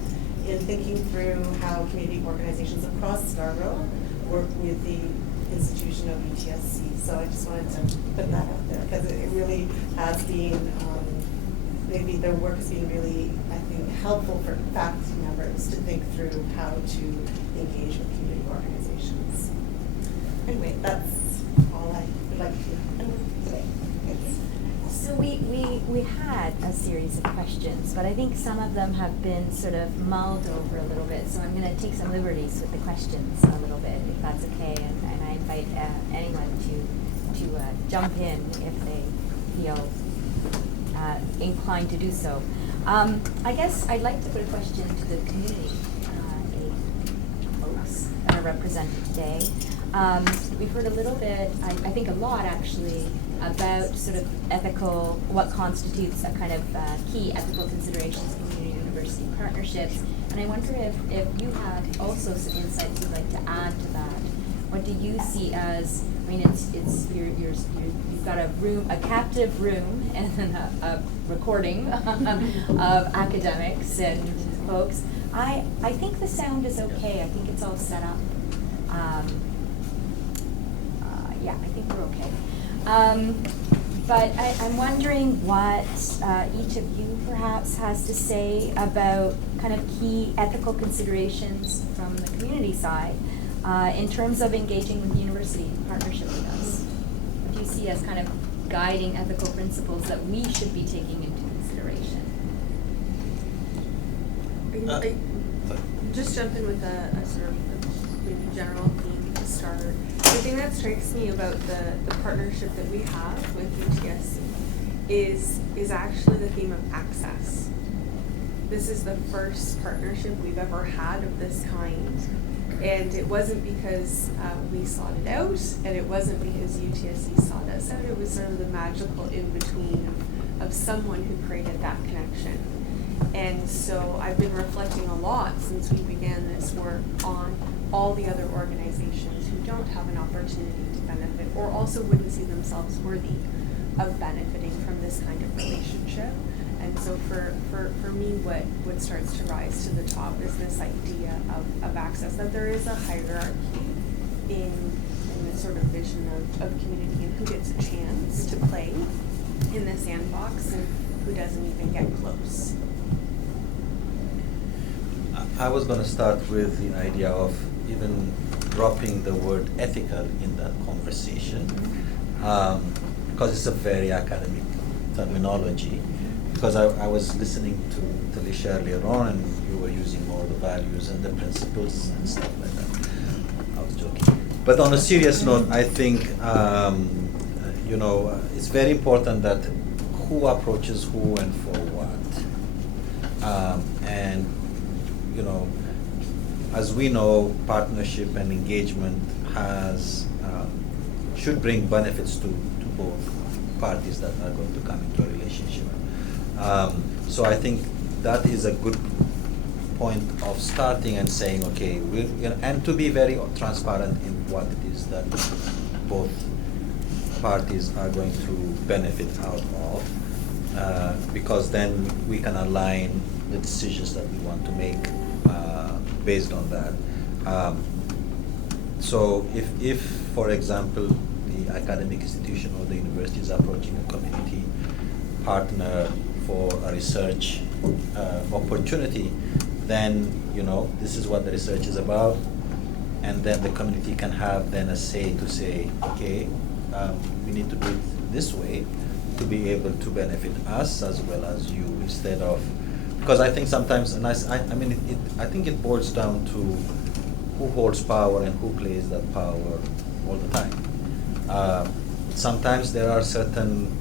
in thinking through how community organizations across Scarborough work with the institution of UTSC. So I just wanted to put that out there, because it really has been, maybe their work has been really, I think, helpful for faculty members to think through how to engage with community organizations. Anyway, that's all I would like to do today. So we had a series of questions, but I think some of them have been sort of mulled over a little bit. So I'm going to take some liberties with the questions a little bit, if that's okay. And I invite anyone to jump in if they feel inclined to do so. I guess I'd like to put a question to the community folks that are represented today. We've heard a little bit, I think a lot actually, about sort of ethical, what constitutes a kind of key ethical considerations in community-university partnerships. And I wonder if you have also some insights you'd like to add to that. What do you see as, I mean, you've got a room, a captive room, and then a recording of academics and folks. I think the sound is okay. I think it's all set up. Yeah, I think we're okay. But I'm wondering what each of you perhaps has to say about kind of key ethical considerations from the community side in terms of engaging with the university in partnership with us. What do you see as kind of guiding ethical principles that we should be taking into consideration? Just jump in with a sort of maybe general theme to start. The thing that strikes me about the partnership that we have with UTSC is actually the theme of access. This is the first partnership we've ever had of this kind, and it wasn't because we sought it out, and it wasn't because UTSC sought us out. It was sort of the magical in-between of someone who created that connection. And so I've been reflecting a lot since we began this work on all the other organizations who don't have an opportunity to benefit, or also wouldn't see themselves worthy of benefiting from this kind of relationship. And so for me, what starts to rise to the top is this idea of access, that there is a hierarchy in this sort of vision of community, and who gets a chance to play in the sandbox and who doesn't even get close. I was going to start with the idea of even dropping the word ethical in that conversation, because it's a very academic terminology. Because I was listening to Talisha earlier on, and you were using more of the values and the principles and stuff like that. I was joking. But on a serious note, I think it's very important that who approaches who and for what, and as we know, partnership and engagement should bring benefits to both parties that are going to come into a relationship. So I think that is a good point of starting and saying, okay, and to be very transparent in what it is that both parties are going to benefit out of, because then we can align the decisions that we want to make based on that. So if, for example, the academic institution or the university is approaching a community partner for a research opportunity, then this is what the research is about, and then the community can have then a say to say, okay, we need to do it this way to be able to benefit us as well as you, instead of, because I think sometimes, and I think it boils down to who holds power and who plays that power all the time. Sometimes there are certain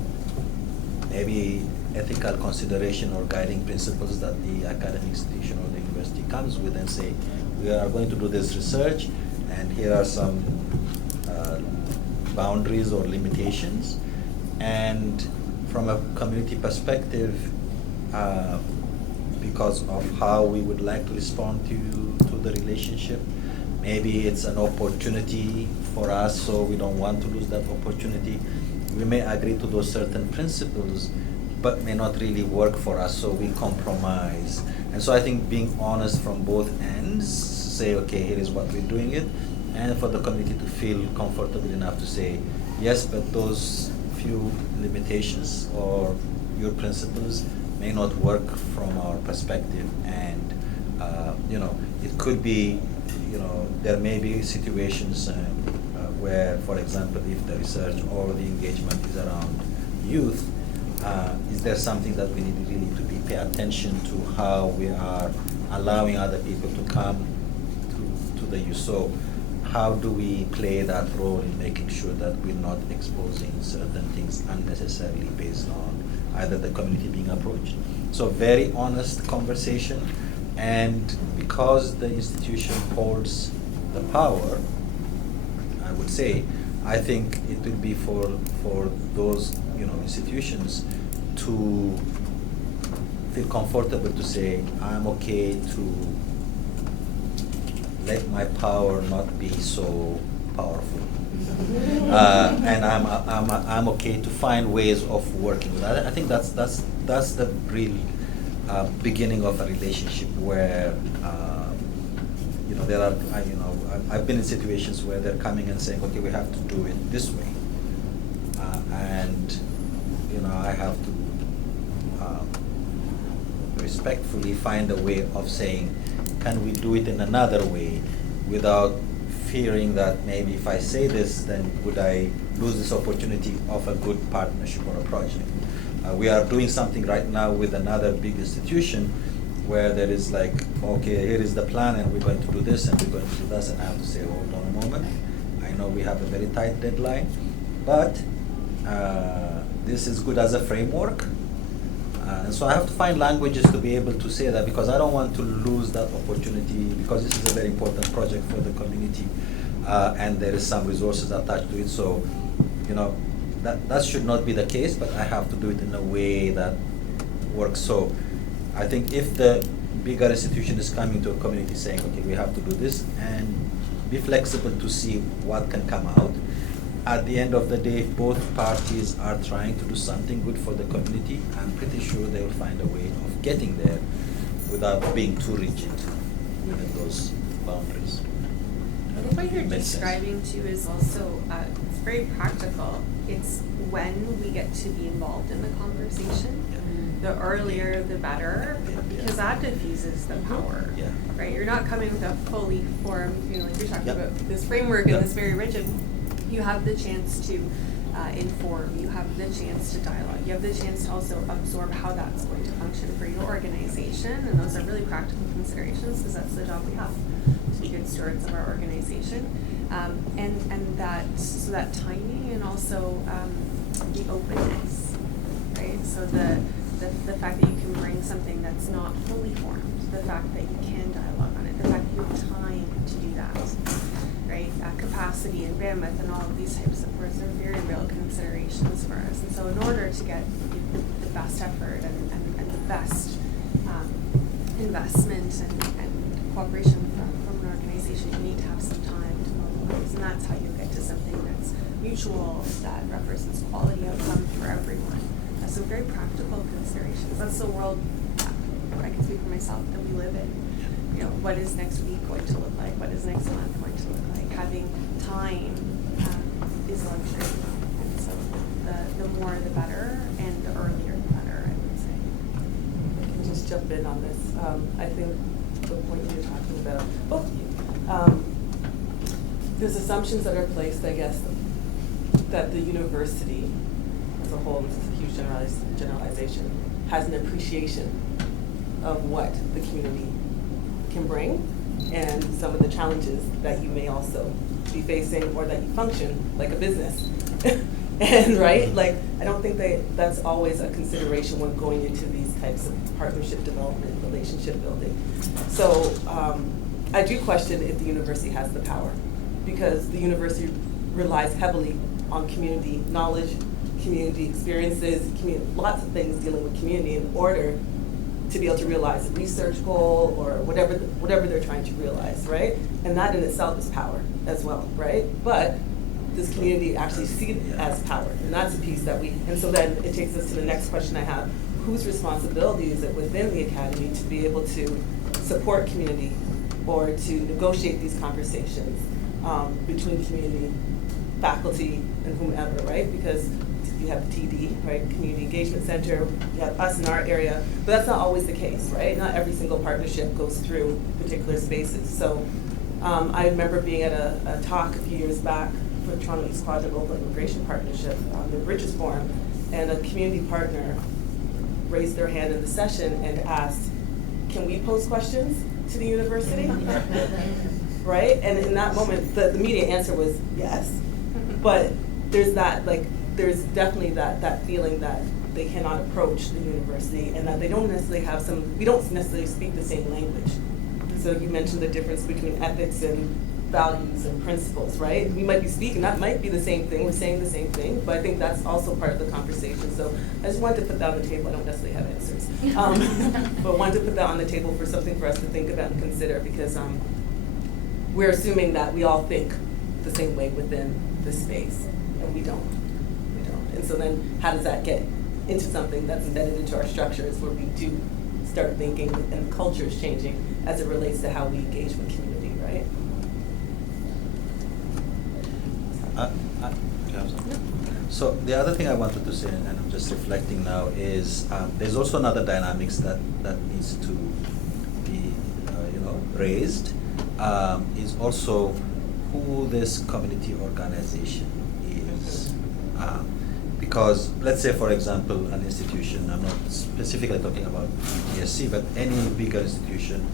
maybe ethical consideration or guiding principles that the academic institution or the university comes with and say, we are going to do this research, and here are some boundaries or limitations. And from a community perspective, because of how we would like to respond to the relationship, maybe it's an opportunity for us, so we don't want to lose that opportunity. We may agree to those certain principles, but may not really work for us, so we compromise. And so I think being honest from both ends, say, okay, here is what we're doing it, and for the community to feel comfortable enough to say, yes, but those few limitations or your principles may not work from our perspective. And it could be, there may be situations where, for example, if the research or the engagement is around youth, is there something that we need really to pay attention to, how we are allowing other people to come to the youth? So how do we play that role in making sure that we're not exposing certain things unnecessarily based on either the community being approached? So very honest conversation, and because the institution holds the power, I would say, I think it will be for those institutions to feel comfortable to say, I'm okay to let my power not be so powerful, and I'm okay to find ways of working with that. I think that's the real beginning of a relationship where there are I've been in situations where they're coming and saying, okay, we have to do it this way, and I have to respectfully find a way of saying, can we do it in another way, without fearing that maybe if I say this, then would I lose this opportunity of a good partnership or a project. We are doing something right now with another big institution where there is like, okay, here is the plan, and we're going to do this, and we're going to do this, and I have to say, hold on a moment. I know we have a very tight deadline, but this is good as a framework. And so I have to find languages to be able to say that, because I don't want to lose that opportunity, because this is a very important project for the community, and there is some resources attached to it. So, that should not be the case, but I have to do it in a way that works. So I think if the bigger institution is coming to a community saying, okay, we have to do this, and be flexible to see what can come out. At the end of the day, if both parties are trying to do something good for the community, I'm pretty sure they will find a way of getting there without being too rigid within those boundaries. I think what you're Makes sense. describing too is also, it's very practical. It's when we get to be involved in the conversation. The earlier, the better, because that diffuses the power. Yeah. Right? You're not coming with a fully formed, like you're talking Yep. about this framework Yep. and this very rigid. You have the chance to inform, you have the chance to dialogue, you have the chance to also absorb how that's going to function for your organization, and those are really practical considerations, because that's the job we have, to be good stewards of our organization. And that timing, and also the openness, right? So the fact that you can bring something that's not fully formed, the fact that you can dialogue on it, the fact that you have time to do that, right? Capacity and bandwidth and all of these types of words are very real considerations for us. And so in order to get the best effort and the best investment and cooperation from an organization, you need to have some time to mobilize. And that's how you get to something that's mutual, that represents quality outcome for everyone. So very practical considerations. That's the world, I can speak for myself, that we live in. What is next week going to look like? What is next month going to look like? Having time is luxury. And so the more the better, and the earlier the better, I would say. I can just jump in on this. I think the point you're talking about, both of you, there's assumptions that are placed, I guess, that the university as a whole, this is a huge generalization, has an appreciation of what the community can bring and some of the challenges that you may also be facing, or that you function like a business. And right, like, I don't think that's always a consideration when going into these types of partnership development, relationship building. So I do question if the university has the power, because the university relies heavily on community knowledge, community experiences, lots of things dealing with community in order to be able to realize a research goal or whatever they're trying to realize, right? And that in itself is power as well, right? But does community actually see it as power? And that's a piece that and so then it takes us to the next question I have. Whose responsibility is it within the academy to be able to support community or to negotiate these conversations between community, faculty, and whomever, right? Because you have the TD, right, Community Engagement Center, you have us in our area, but that's not always the case, right? Not every single partnership goes through particular spaces. So I remember being at a talk a few years back for Toronto East Quadrant Local Immigration Partnership on the Bridges Forum, and a community partner raised their hand in the session and asked, can we pose questions to the university? Right? And in that moment, the immediate answer was yes. But there's that, like, there's definitely that feeling that they cannot approach the university, and that they don't necessarily have we don't necessarily speak the same language. So you mentioned the difference between ethics and values and principles, right? We might be speaking, that might be the same thing, we're saying the same thing, but I think that's also part of the conversation. So I just wanted to put that on the table. I don't necessarily have answers, but wanted to put that on the table for something for us to think about and consider, because we're assuming that we all think the same way within the space, and we don't. And so then how does that get into something that's embedded into our structures, where we do start thinking and the culture is changing as it relates to how we engage with community, right? So the other thing I wanted to say, and I'm just reflecting now, is there's also another dynamics that needs to be raised, is also who this community organization is. Because let's say, for example, an institution, I'm not specifically talking about UTSC, but any bigger institution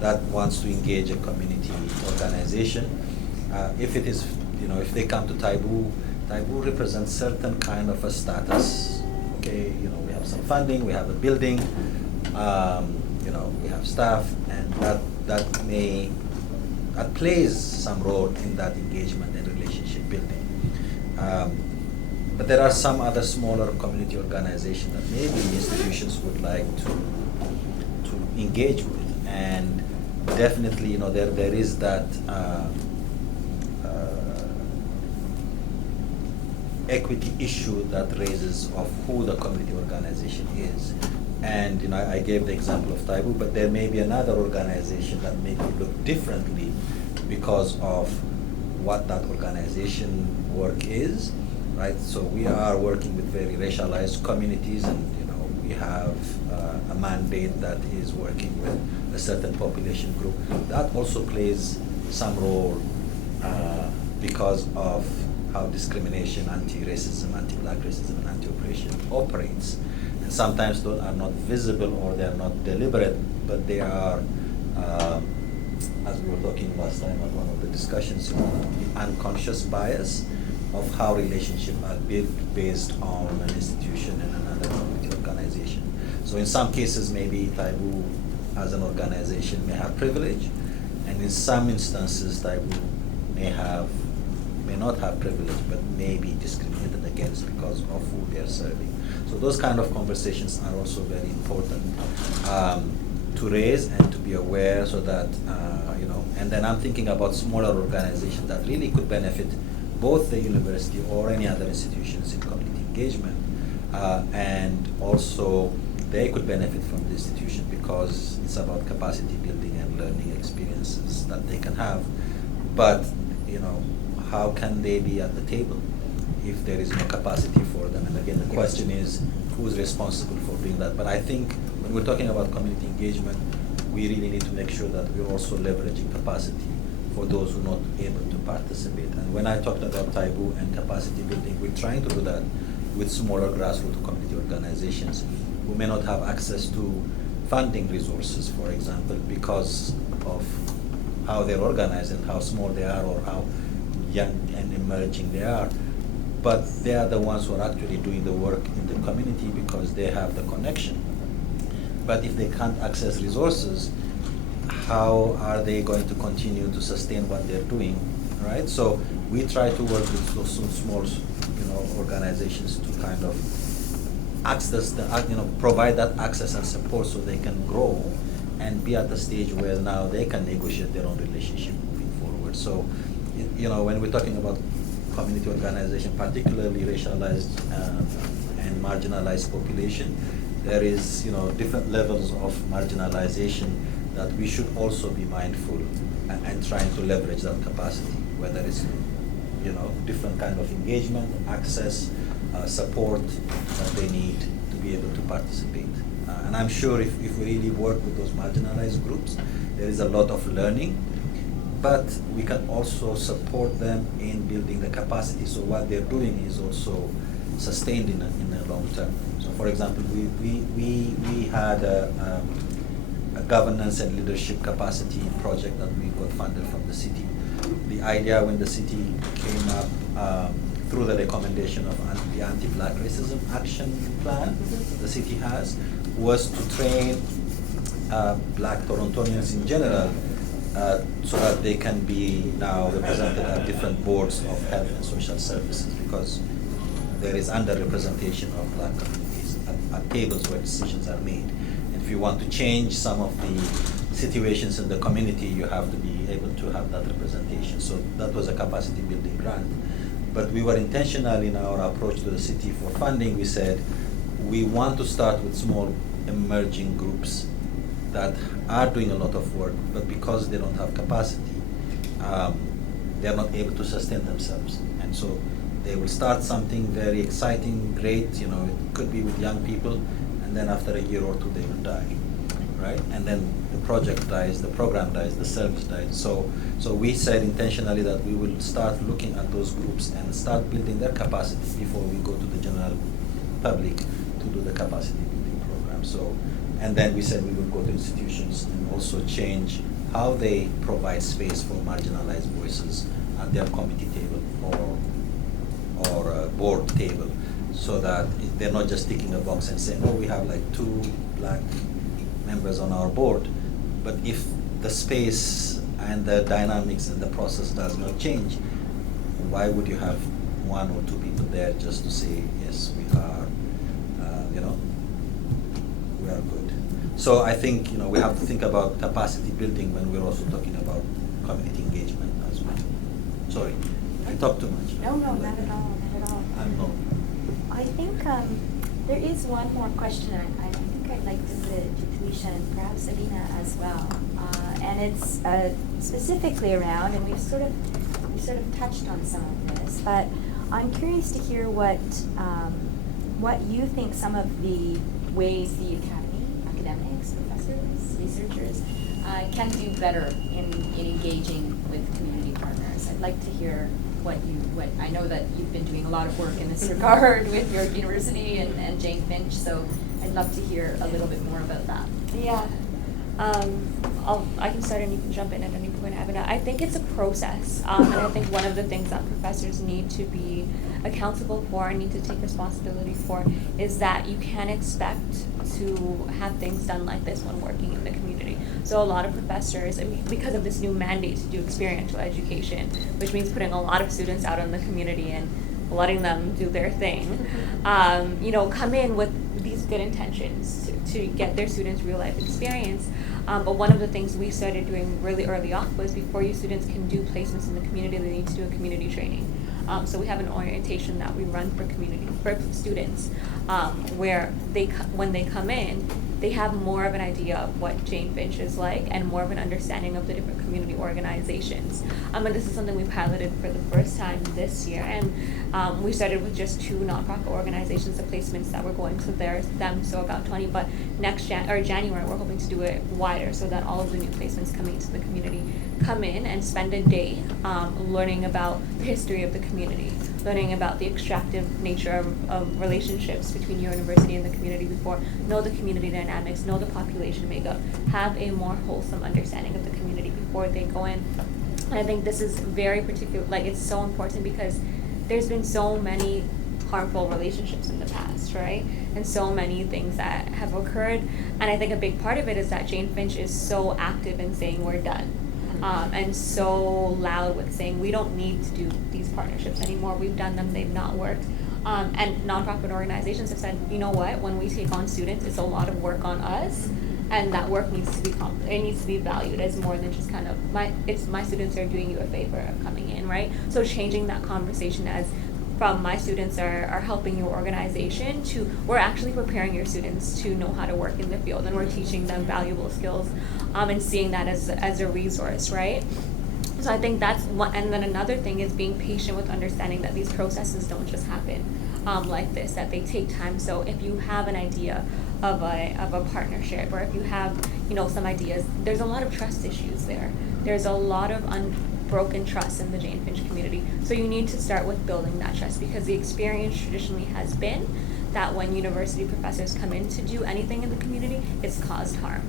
that wants to engage a community organization, if it is, if they come to Taibu represents certain kind of a status. Okay, we have some funding, we have a building, we have staff, and that plays some role in that engagement and relationship building. But there are some other smaller community organizations that maybe institutions would like to engage with, and definitely, there is that equity issue that raises of who the community organization is. And I gave the example of Taibu, but there may be another organization that may look differently because of what that organization work is. Right, so we are working with very racialized communities, and we have a mandate that is working with a certain population group. That also plays some role because of how discrimination, anti-racism, anti-black racism, and anti-oppression operates. And sometimes those are not visible or they are not deliberate, but they are, as we were talking last time at one of the discussions, the unconscious bias of how relationships are built based on an institution and another community organization. So in some cases, maybe Taibu as an organization may have privilege, and in some instances, Taibu may not have privilege, but may be discriminated against because of who they are serving. So those kind of conversations are also very important to raise and to be aware, so that, and then I'm thinking about smaller organizations that really could benefit both the university or any other institutions in community engagement, and also they could benefit from the institution because it's about capacity building and learning experiences that they can have. But how can they be at the table if there is no capacity for them. And again, the question is, who's responsible for doing that? But I think when we're talking about community engagement, we really need to make sure that we're also leveraging capacity for those who are not able to participate. And when I talked about Taibu and capacity building, we're trying to do that with smaller grassroots community organizations who may not have access to funding resources, for example, because of how they're organized and how small they are or how young and emerging they are. But they are the ones who are actually doing the work in the community because they have the connection. But if they can't access resources, how are they going to continue to sustain what they're doing, right? So we try to work with those small, organizations to kind of access provide that access and support so they can grow and be at the stage where now they can negotiate their own relationship moving forward. So, when we're talking about community organization, particularly racialized and marginalized population, there is, different levels of marginalization that we should also be mindful and trying to leverage that capacity, whether it's, different kind of engagement, access, support that they need to be able to participate. And I'm sure if we really work with those marginalized groups, there is a lot of learning, but we can also support them in building the capacity. So what they're doing is also sustained in the long term. So for example, we had a governance and leadership capacity project that we got funded from the city. The idea when the city came up through the recommendation of the Anti-Black Racism Action Plan the city has, was to train Black Torontonians in general so that they can be now represented at different boards of health and social services, because there is underrepresentation of Black communities at tables where decisions are made. And if you want to change some of the situations in the community, you have to be able to have that representation. So that was a capacity building grant. But we were intentional in our approach to the city for funding. We said we want to start with small emerging groups that are doing a lot of work, but because they don't have capacity, they're not able to sustain themselves. And so they will start something very exciting, great, it could be with young people, and then after a year or two they will die, right? And then the project dies, the program dies, the service dies. So we said intentionally that we will start looking at those groups and start building their capacity before we go to the general public to do the capacity building program. So, and then we said we will go to institutions and also change how they provide space for marginalized voices at their committee table or board table, so that they're not just ticking a box and saying, oh, we have like 2 Black members on our board. But if the space and the dynamics and the process does not change, why would you have 1 or 2 people there just to say, yes, we are, we are good. So I think, we have to think about capacity building when we're also talking about community engagement as well. Sorry, I talk too much. No, not at all, not at all. I I think there is one more question I think I'd like to put it to Talisha and perhaps Alina as well. And it's specifically around, and we sort of touched on some of this, but I'm curious to hear what you think some of the ways the academy, academics, professors, researchers can do better in engaging with community partners. I'd like to hear what I know that you've been doing a lot of work in this regard with your university and Jane Finch, so I'd love to hear a little bit more about that. Yeah. I can start and you can jump in at any point, Abina. I think it's a process, and I think one of the things that professors need to be accountable for and need to take responsibility for is that you can't expect to have things done like this when working in the community. So a lot of professors, because of this new mandate to do experiential education, which means putting a lot of students out in the community and letting them do their thing, come in with these good intentions to get their students real life experience. But one of the things we started doing really early on was before your students can do placements in the community, they need to do a community training. So we have an orientation that we run for students, where when they come in, they have more of an idea of what Jane Finch is like and more of an understanding of the different community organizations. And this is something we piloted for the first time this year, and we started with just 2 nonprofit organizations, the placements that were going to them, so about 20, but January we're hoping to do it wider so that all of the new placements coming to the community come in and spend a day learning about the history of the community, learning about the extractive nature of relationships between your university and the community before, know the community dynamics, know the population makeup, have a more wholesome understanding of the community before they go in. And I think this is very particular, like it's so important because there's been so many harmful relationships in the past, right? And so many things that have occurred. And I think a big part of it is that Jane Finch is so active in saying we're done. And so loud with saying we don't need to do these partnerships anymore. We've done them, they've not worked. And nonprofit organizations have said, you know what, when we take on students, it's a lot of work on us, and that work needs to be valued as more than just kind of my students are doing you a favor of coming in, right? So changing that conversation as from my students are helping your organization to we're actually preparing your students to know how to work in the field, and we're teaching them valuable skills and seeing that as a resource, right? So I think that's one. And then another thing is being patient with understanding that these processes don't just happen like this, that they take time. So if you have an idea of a partnership, or if you have some ideas, there's a lot of trust issues there. There's a lot of unbroken trust in the Jane Finch community. So you need to start with building that trust, because the experience traditionally has been that when university professors come in to do anything in the community, it's caused harm.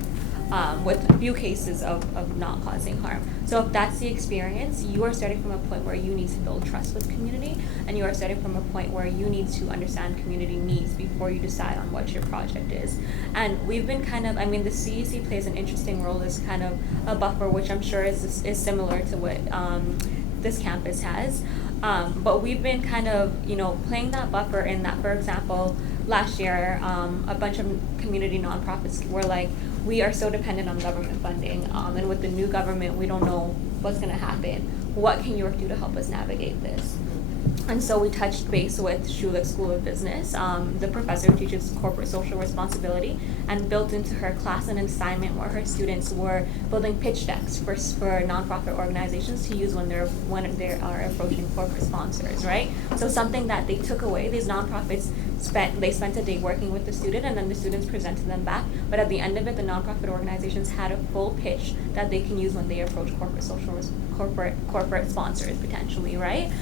With a few cases of not causing harm. So if that's the experience, you are starting from a point where you need to build trust with community, and you are starting from a point where you need to understand community needs before you decide on what your project is. And we've been the CEC plays an interesting role as kind of a buffer, which I'm sure is similar to what this campus has. But we've been kind of, playing that buffer in that, for example, last year, a bunch of community nonprofits were like, we are so dependent on government funding, and with the new government, we don't know what's going to happen. What can York do to help us navigate this? And so we touched base with Schulich School of Business. The professor teaches corporate social responsibility, and built into her class an assignment where her students were building pitch decks for nonprofit organizations to use when they are approaching corporate sponsors, right? So something that they took away, these nonprofits spent a day working with the student, and then the students presented them back. But at the end of it, the nonprofit organizations had a full pitch that they can use when they approach corporate sponsors potentially, right?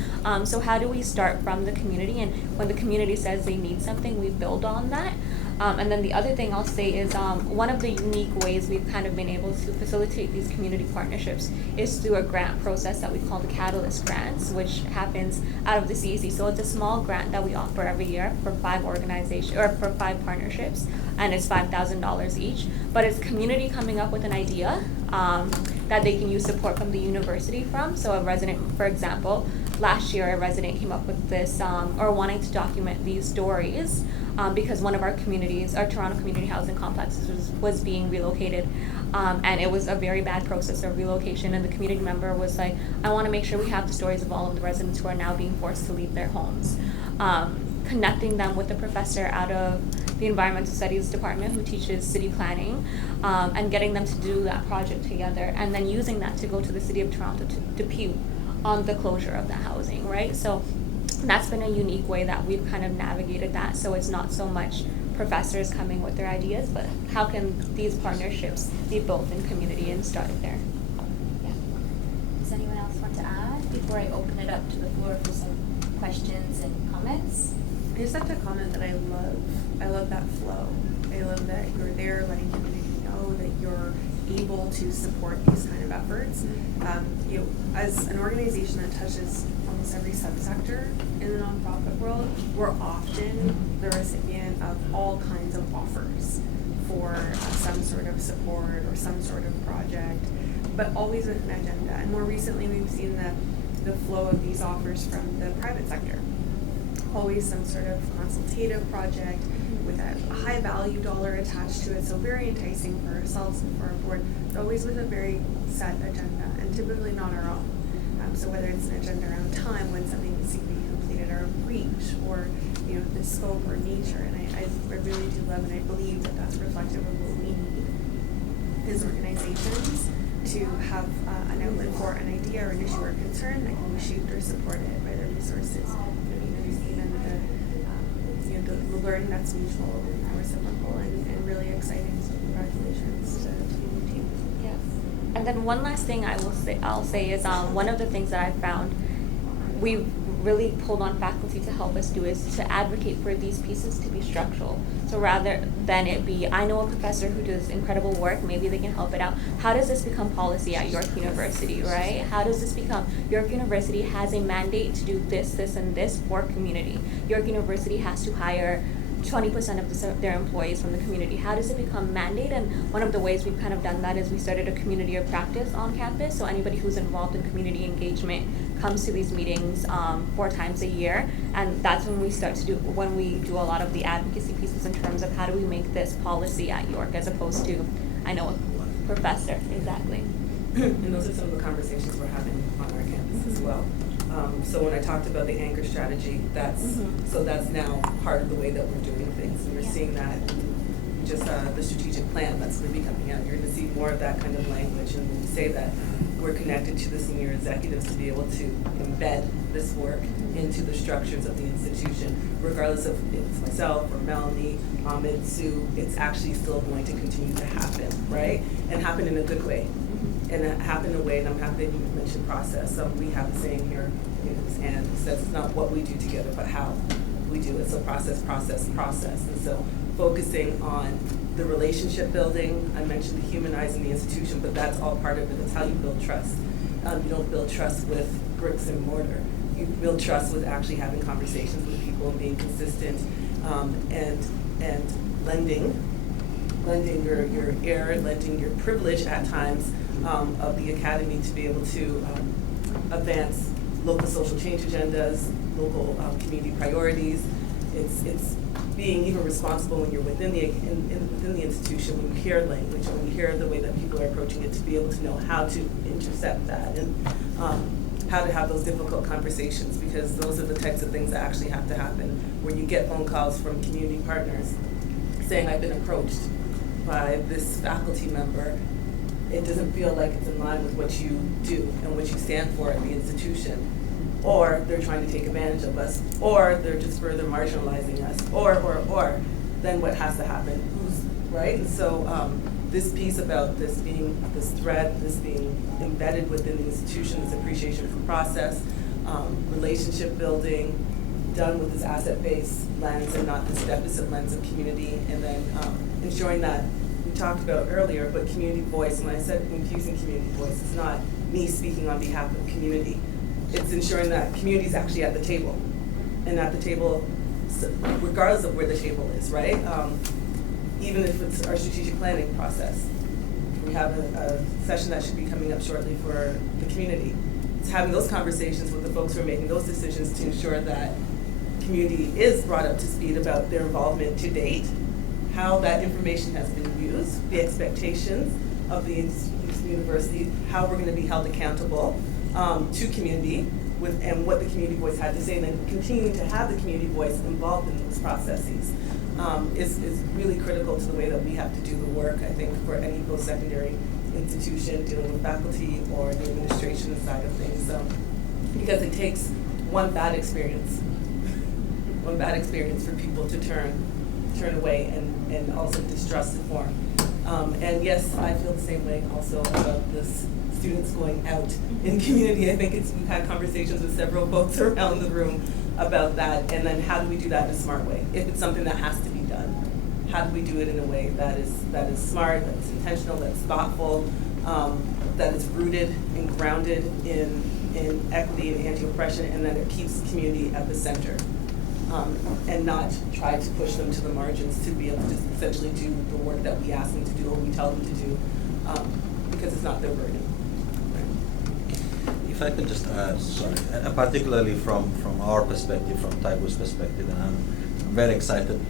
So how do we start from the community, and when the community says they need something, we build on that. And then the other thing I'll say is one of the unique ways we've kind of been able to facilitate these community partnerships is through a grant process that we call the Catalyst Grants, which happens out of the CEC. So it's a small grant that we offer every year for 5 partnerships, and it's $5,000 each. But it's community coming up with an idea that they can use support from the university from. So a resident, for example, last year a resident came up with this, or wanting to document these stories, because one of our communities, our Toronto community housing complexes was being relocated, and it was a very bad process of relocation, and the community member was like, I want to make sure we have the stories of all of the residents who are now being forced to leave their homes. Connecting them with a professor out of the Environmental Studies Department who teaches city planning, and getting them to do that project together, and then using that to go to the City of Toronto to depute on the closure of the housing, right? So that's been a unique way that we've kind of navigated that. So it's not so much professors coming with their ideas, but how can these partnerships be built in community and start there? Yeah. Does anyone else want to add before I open it up to the floor for some questions and comments? I just have to comment that I love that flow. I love that you're there letting community know that you're able to support these kind of efforts. As an organization that touches almost every subsector in the nonprofit world, we're often the recipient of all kinds of offers for some sort of support or some sort of project, but always with an agenda. And more recently, we've seen the flow of these offers from the private sector. Always some sort of consultative project with a high value dollar attached to it, so very enticing for ourselves and for our board, but always with a very set agenda, and typically not our own. So whether it's an agenda around time when something needs to be completed, or reach, or the scope or nature. And I really do love and I believe that that's reflective of what we need as organizations to have an outlet for an idea or an issue or concern that can be shaped or supported by the resources. Even the learning that's mutual and reciprocal and really exciting. So congratulations to the team. Yes. And then one last thing I'll say is one of the things that I found we really pulled on faculty to help us do is to advocate for these pieces to be structural. So rather than it be, I know a professor who does incredible work, maybe they can help it out. How does this become policy at York University, right? How does this become, York University has a mandate to do this, this, and this for community. York University has to hire 20% of their employees from the community. How does it become mandate? And one of the ways we've kind of done that is we started a community of practice on campus. So anybody who's involved in community engagement comes to these meetings 4 times a year. And that's when we do a lot of the advocacy pieces in terms of how do we make this policy at York as opposed to, I know a professor, exactly. And those are some of the conversations we're having on our campus as well. So when I talked about the anchor strategy, that's now part of the way that we're doing things. And we're seeing that in just the strategic plan that's going to be coming out. You're going to see more of that kind of language, and when we say that we're connected to the senior executives to be able to embed this work into the structures of the institution, regardless of if it's myself or Melanie, Ahmed, Sue, it's actually still going to continue to happen, right? And happen in a good way. And happen in a way, and I'm happy that you mentioned process. So we have a saying here, and it says it's not what we do together, but how we do it. So process. And so focusing on the relationship building, I mentioned the humanizing the institution, but that's all part of it. That's how you build trust. You don't build trust with bricks and mortar. You build trust with actually having conversations with people and being consistent and lending your air, lending your privilege at times of the academy to be able to advance local social change agendas, local community priorities. It's being even responsible when you're within the institution, when you hear language, when you hear the way that people are approaching it, to be able to know how to intercept that and how to have those difficult conversations, because those are the types of things that actually have to happen. When you get phone calls from community partners saying, I've been approached by this faculty member, it doesn't feel like it's in line with what you do and what you stand for at the institution. Or they're trying to take advantage of us, or they're just further marginalizing us, or, then what has to happen? Who's, right? And so this piece about this being, this thread, this being embedded within the institution, this appreciation for process, relationship building, done with this asset-based lens and not this deficit lens of community, and then ensuring that we talked about earlier, but community voice, and when I said infusing community voice, it's not me speaking on behalf of community. It's ensuring that community is actually at the table, and at the table, regardless of where the table is, right? Even if it's our strategic planning process. We have a session that should be coming up shortly for the community. It's having those conversations with the folks who are making those decisions to ensure that community is brought up to speed about their involvement to date, how that information has been used, the expectations of the university, how we're going to be held accountable to community, and what the community voice had to say, and then continuing to have the community voice involved in those processes is really critical to the way that we have to do the work, I think, for any post-secondary institution dealing with faculty or the administration side of things, because it takes one bad experience for people to turn away and also distrust to form. And yes, I feel the same way also about this students going out in community. I think we've had conversations with several folks around the room about that, and then how do we do that in a smart way? If it's something that has to be done, how do we do it in a way that is smart, that's intentional, that's thoughtful, that is rooted and grounded in equity and anti-oppression, and that it keeps community at the center, and not try to push them to the margins to be able to just essentially do the work that we ask them to do or we tell them to do, because it's not their burden. If I could just add, sorry, particularly from our perspective, from Taibu's perspective, and I'm very excited.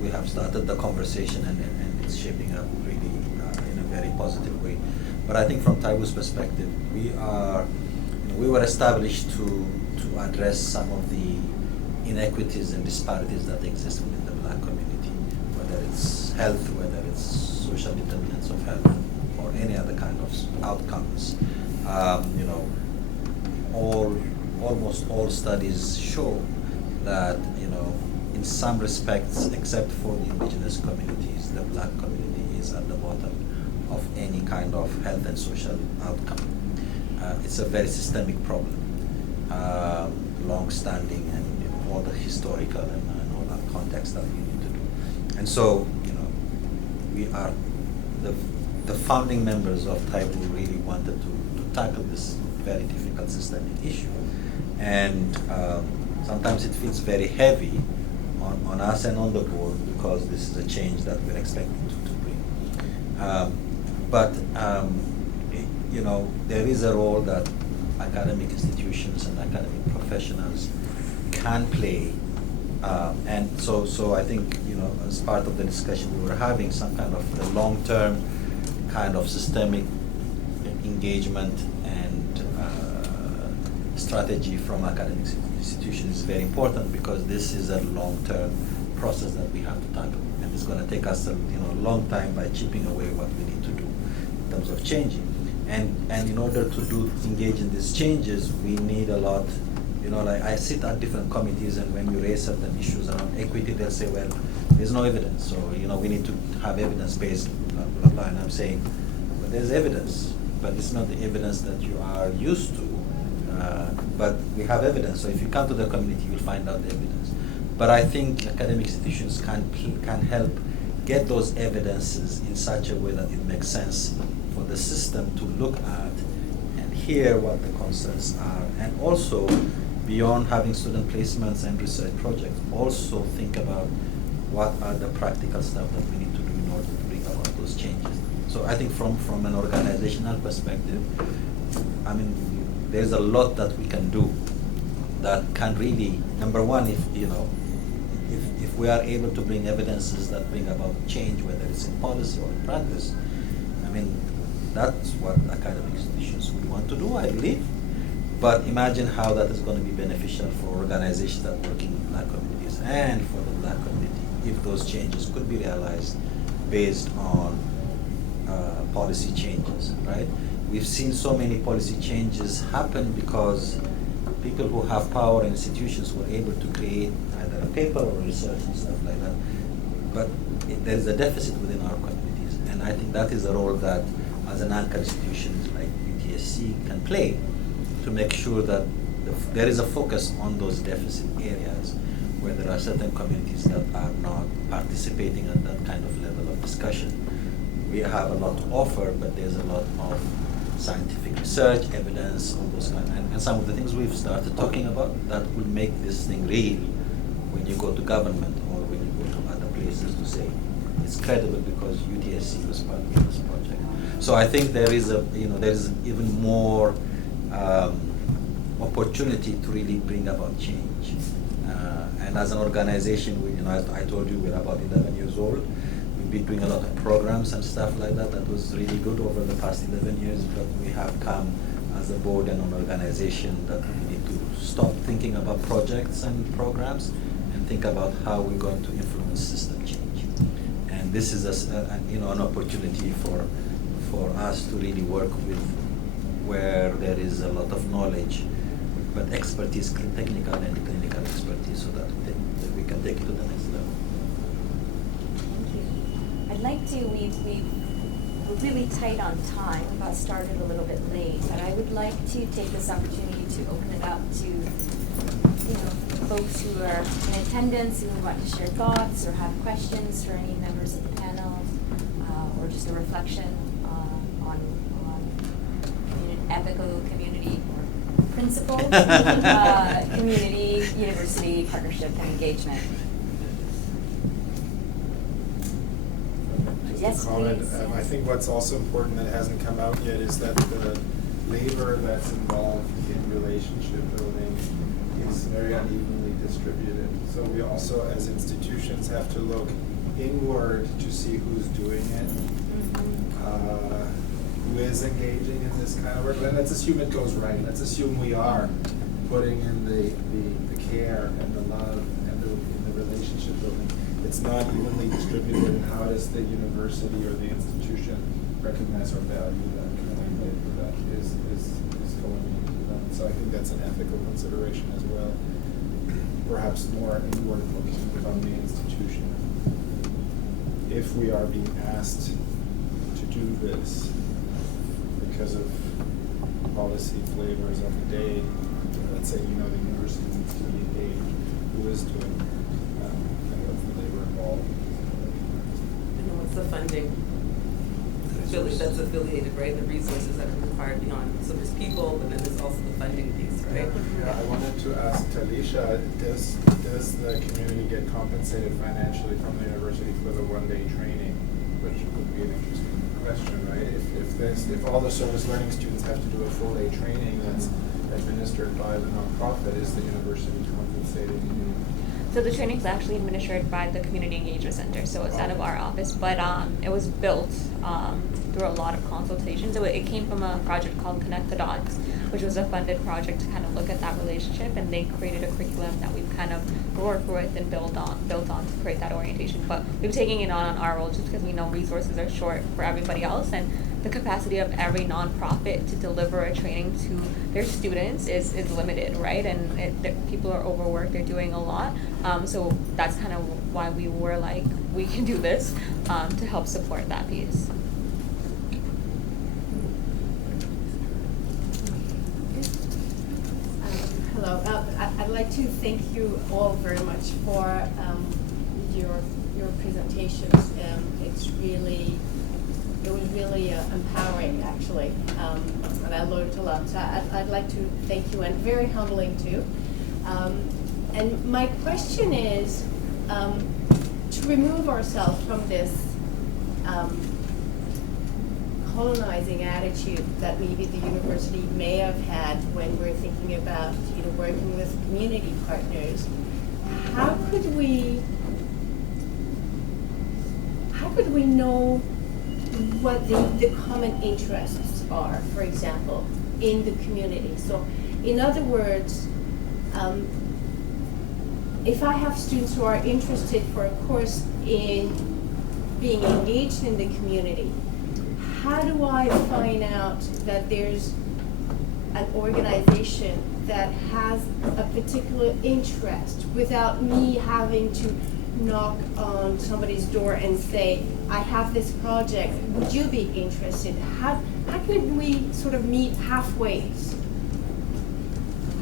We have started the conversation and it's shaping up really in a very positive way. But I think from Taibu's perspective, we were established to address some of the inequities and disparities that exist within the Black community, whether it's health, whether it's social determinants of health, or any other kind of outcomes. You know, almost all studies show that, you know, in some respects, except for the indigenous communities, the Black community is at the bottom of any kind of health and social outcome. It's a very systemic problem, long-standing, and you know, all the historical and all that context that we need to do. And so, you know, we are the founding members of Taibu really wanted to tackle this very difficult systemic issue, and sometimes it feels very heavy on us and on the board because this is a change that we're expecting to bring. You know, there is a role that academic institutions and academic professionals can play, and so I think, you know, as part of the discussion we were having, some kind of the long-term kind of systemic engagement and strategy from academic institutions is very important, because this is a long-term process that we have to tackle, and it's going to take us a long time by chipping away what we need to do in terms of changing. And in order to engage in these changes, we need a lot. You know, like I sit at different committees, and when you raise certain issues around equity, they'll say, well, there's no evidence, so you know, we need to have evidence-based blah blah blah. And I'm saying, well, there's evidence, but it's not the evidence that you are used to. But we have evidence, so if you come to the community, you'll find out the evidence. But I think academic institutions can help get those evidences in such a way that it makes sense for the system to look at and hear what the concerns are, and also beyond having student placements and research projects, also think about what are the practical stuff that we need to do in order to bring about those changes. So I think from an organizational perspective, I mean, there's a lot that we can do that can really, number one, if we are able to bring evidences that bring about change, whether it's in policy or in practice, I mean, that's what academic institutions would want to do, I believe. But imagine how that is going to be beneficial for organizations that work in Black communities and for the Black community if those changes could be realized based on policy changes, right? We've seen so many policy changes happen because people who have power in institutions were able to create either a paper or research and stuff like that. But there is a deficit within our communities, and I think that is a role that as an anchor institutions like UTSC can play to make sure that there is a focus on those deficit areas where there are certain communities that are not participating at that kind of level of discussion. We have a lot to offer, but there's a lot of scientific research, evidence, all those kind, and some of the things we've started talking about that will make this thing real when you go to government or when you go to other places to say it's credible because UTSC was part of this project. So I think there is even more opportunity to really bring about change. And as an organization, as I told you, we're about 11 years old. We've been doing a lot of programs and stuff like that. That was really good over the past 11 years, but we have come as a board and an organization that we need to stop thinking about projects and programs and think about how we're going to influence system change. And this is an opportunity for us to really work with where there is a lot of knowledge, but expertise, technical and clinical expertise, so that we can take it to the next level. Thank you. I'd like to, we're really tight on time. We got started a little bit late, but I would like to take this opportunity to open it up to folks who are in attendance who want to share thoughts or have questions for any members of the panel, or just a reflection on ethical community principles, community, university, partnership, and engagement. Yes, please. I think what's also important that hasn't come out yet is that the labor that's involved in relationship building is very unevenly distributed. So we also, as institutions, have to look inward to see who's doing it, who is engaging in this kind of work. And let's assume it goes right. Let's assume we are putting in the care and the love and the relationship building, it's not evenly distributed. And how does the university or the institution recognize or value that kind of labor that is going into them? So I think that's an ethical consideration as well. Perhaps more inward looking from the institution. If we are being asked to do this because of policy flavors of the day, let's say, the university needs to be engaged, who is doing and what's the labor involved? And what's the funding? That's affiliated, right? The resources that are required beyond. So there's people, but then there's also the funding piece, right? Yeah, I wanted to ask Talisha, does the community get compensated financially from the university for the one-day training? Which would be an interesting question, right? If all the service learning students have to do a full-day training that's administered by the nonprofit, is the university compensated? So the training is actually administered by the Community Engagement Center, so it's out of our office, but it was built through a lot of consultations. It came from a project called Connect the Dots, which was a funded project to kind of look at that relationship, and they created a curriculum that we've kind of worked with and built on to create that orientation. But we've taken it on our role just because we know resources are short for everybody else, and the capacity of every nonprofit to deliver a training to their students is limited, right? And people are overworked, they're doing a lot. So that's kind of why we were like, we can do this to help support that piece. Hello. I'd like to thank you all very much for your presentations. It was really empowering, actually, and I learned a lot. So I'd like to thank you, and very humbling too. And my question is, to remove ourselves from this colonizing attitude that maybe the university may have had when we're thinking about working with community partners, how could we know what the common interests are, for example, in the community? So in other words, if I have students who are interested for a course in being engaged in the community, how do I find out that there's an organization that has a particular interest without me having to knock on somebody's door and say, I have this project, would you be interested? How can we sort of meet halfway?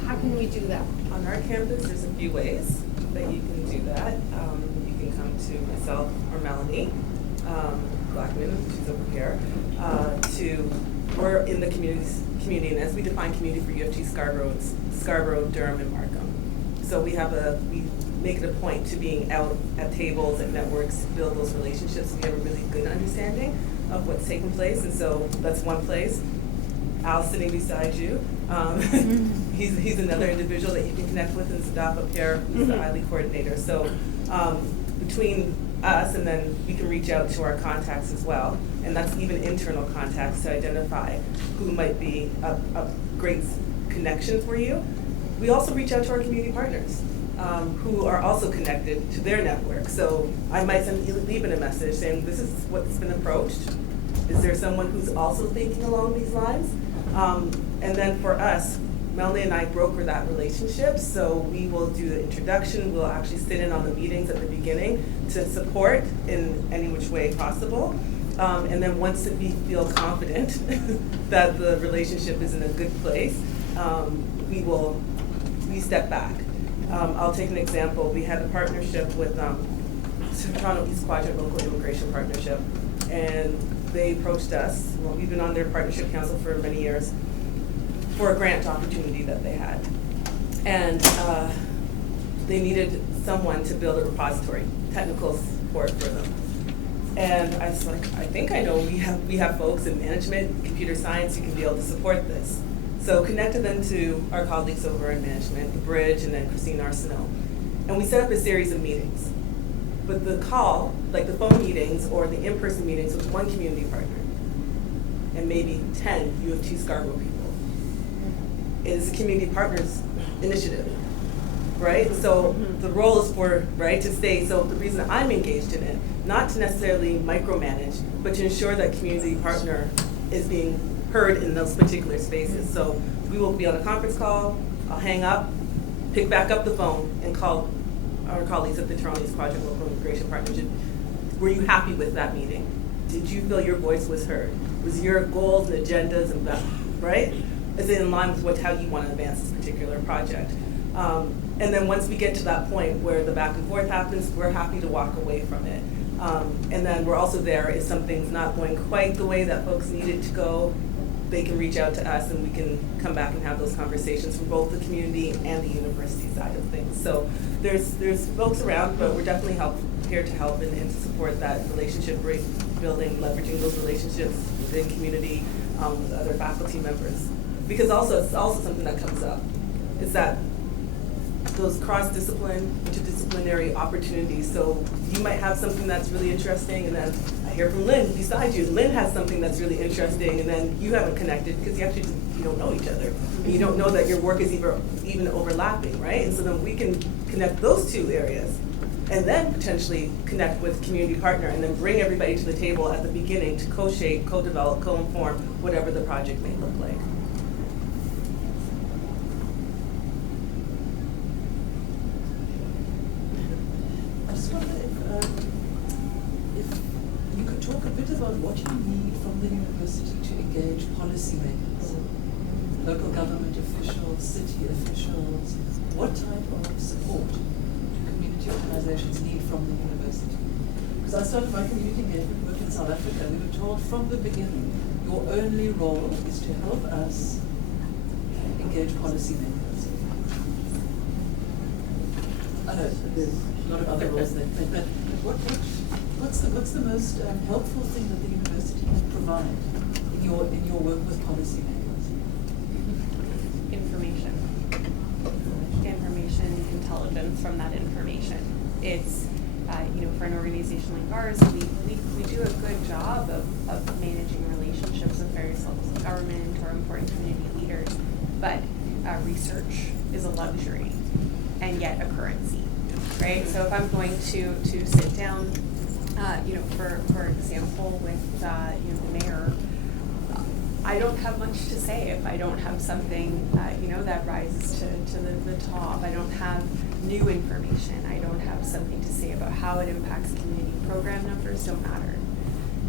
How can we do that? On our campus, there's a few ways that you can do that. You can come to myself or Melanie Blackman, she's over here, we're in the community, and as we define community for U of T Scarborough, it's Scarborough, Durham, and Markham. So we make it a point to being out at tables and networks to build those relationships. We have a really good understanding of what's taking place, and so that's one place. Al's sitting beside you. He's another individual that you can connect with, and Sadaf up here, who's the ILE coordinator. So between us, and then we can reach out to our contacts as well, and that's even internal contacts to identify who might be a great connection for you. We also reach out to our community partners who are also connected to their network. So I might send Lieben a message saying, this is what's been approached. Is there someone who's also thinking along these lines? And then for us, Melanie and I broker that relationship, so we will do the introduction, we'll actually sit in on the meetings at the beginning to support in any which way possible. And then once we feel confident that the relationship is in a good place, we step back. I'll take an example. We had a partnership with Toronto East Quadrant Local Immigration Partnership, and they approached us. Well, we've been on their partnership council for many years for a grant opportunity that they had. And they needed someone to build a repository, technical support for them. And I was like, I think I know we have folks in management, computer science who can be able to support this. So connected them to our colleagues over in management, the Bridge, and then Christine Arsenault. And we set up a series of meetings. But the call, like the phone meetings or the in-person meetings, was one community partner and maybe 10 U of T Scarborough people. is a community partners initiative, right? So the role is for, right, to stay, so the reason I'm engaged in it, not to necessarily micromanage, but to ensure that community partner is being heard in those particular spaces. So we will be on a conference call, I'll hang up, pick back up the phone, and call our colleagues at the Toronto East Project Local Immigration Partnership. Were you happy with that meeting? Did you feel your voice was heard? Was your goals and agendas and right? Is it in line with how you want to advance this particular project? And then once we get to that point where the back and forth happens, we're happy to walk away from it. And then we're also there if something's not going quite the way that folks need it to go, they can reach out to us and we can come back and have those conversations from both the community and the university side of things. So there's folks around, but we're definitely here to help and to support that relationship building, leveraging those relationships within community with other faculty members. Because also it's also something that comes up, is that those cross-discipline, interdisciplinary opportunities. So you might have something that's really interesting, and then I hear from Lynn beside you. Lynn has something that's really interesting, and then you haven't connected because you don't know each other. And you don't know that your work is even overlapping, right? And so then we can connect those two areas, and then potentially connect with community partner, and then bring everybody to the table at the beginning to co-shape, co-develop, co-inform whatever the project may look like. Talk a bit about what you need from the university to engage policymakers, local government officials, city officials. What type of support do community organizations need from the university? Because I started my community engagement work in South Africa, and we were told from the beginning, your only role is to help us engage policymakers. I know there's a lot of other roles they play, but what's the most helpful thing that the university can provide in your work with policymakers? Information, intelligence from that information. It's for an organization like ours, we do a good job of managing relationships with various levels of government or important community leaders, but research is a luxury and yet a currency, right? So if I'm going to sit down, for example, with the mayor, I don't have much to say if I don't have something that rises to the top. I don't have new information. I don't have something to say about how it impacts community. Program numbers don't matter.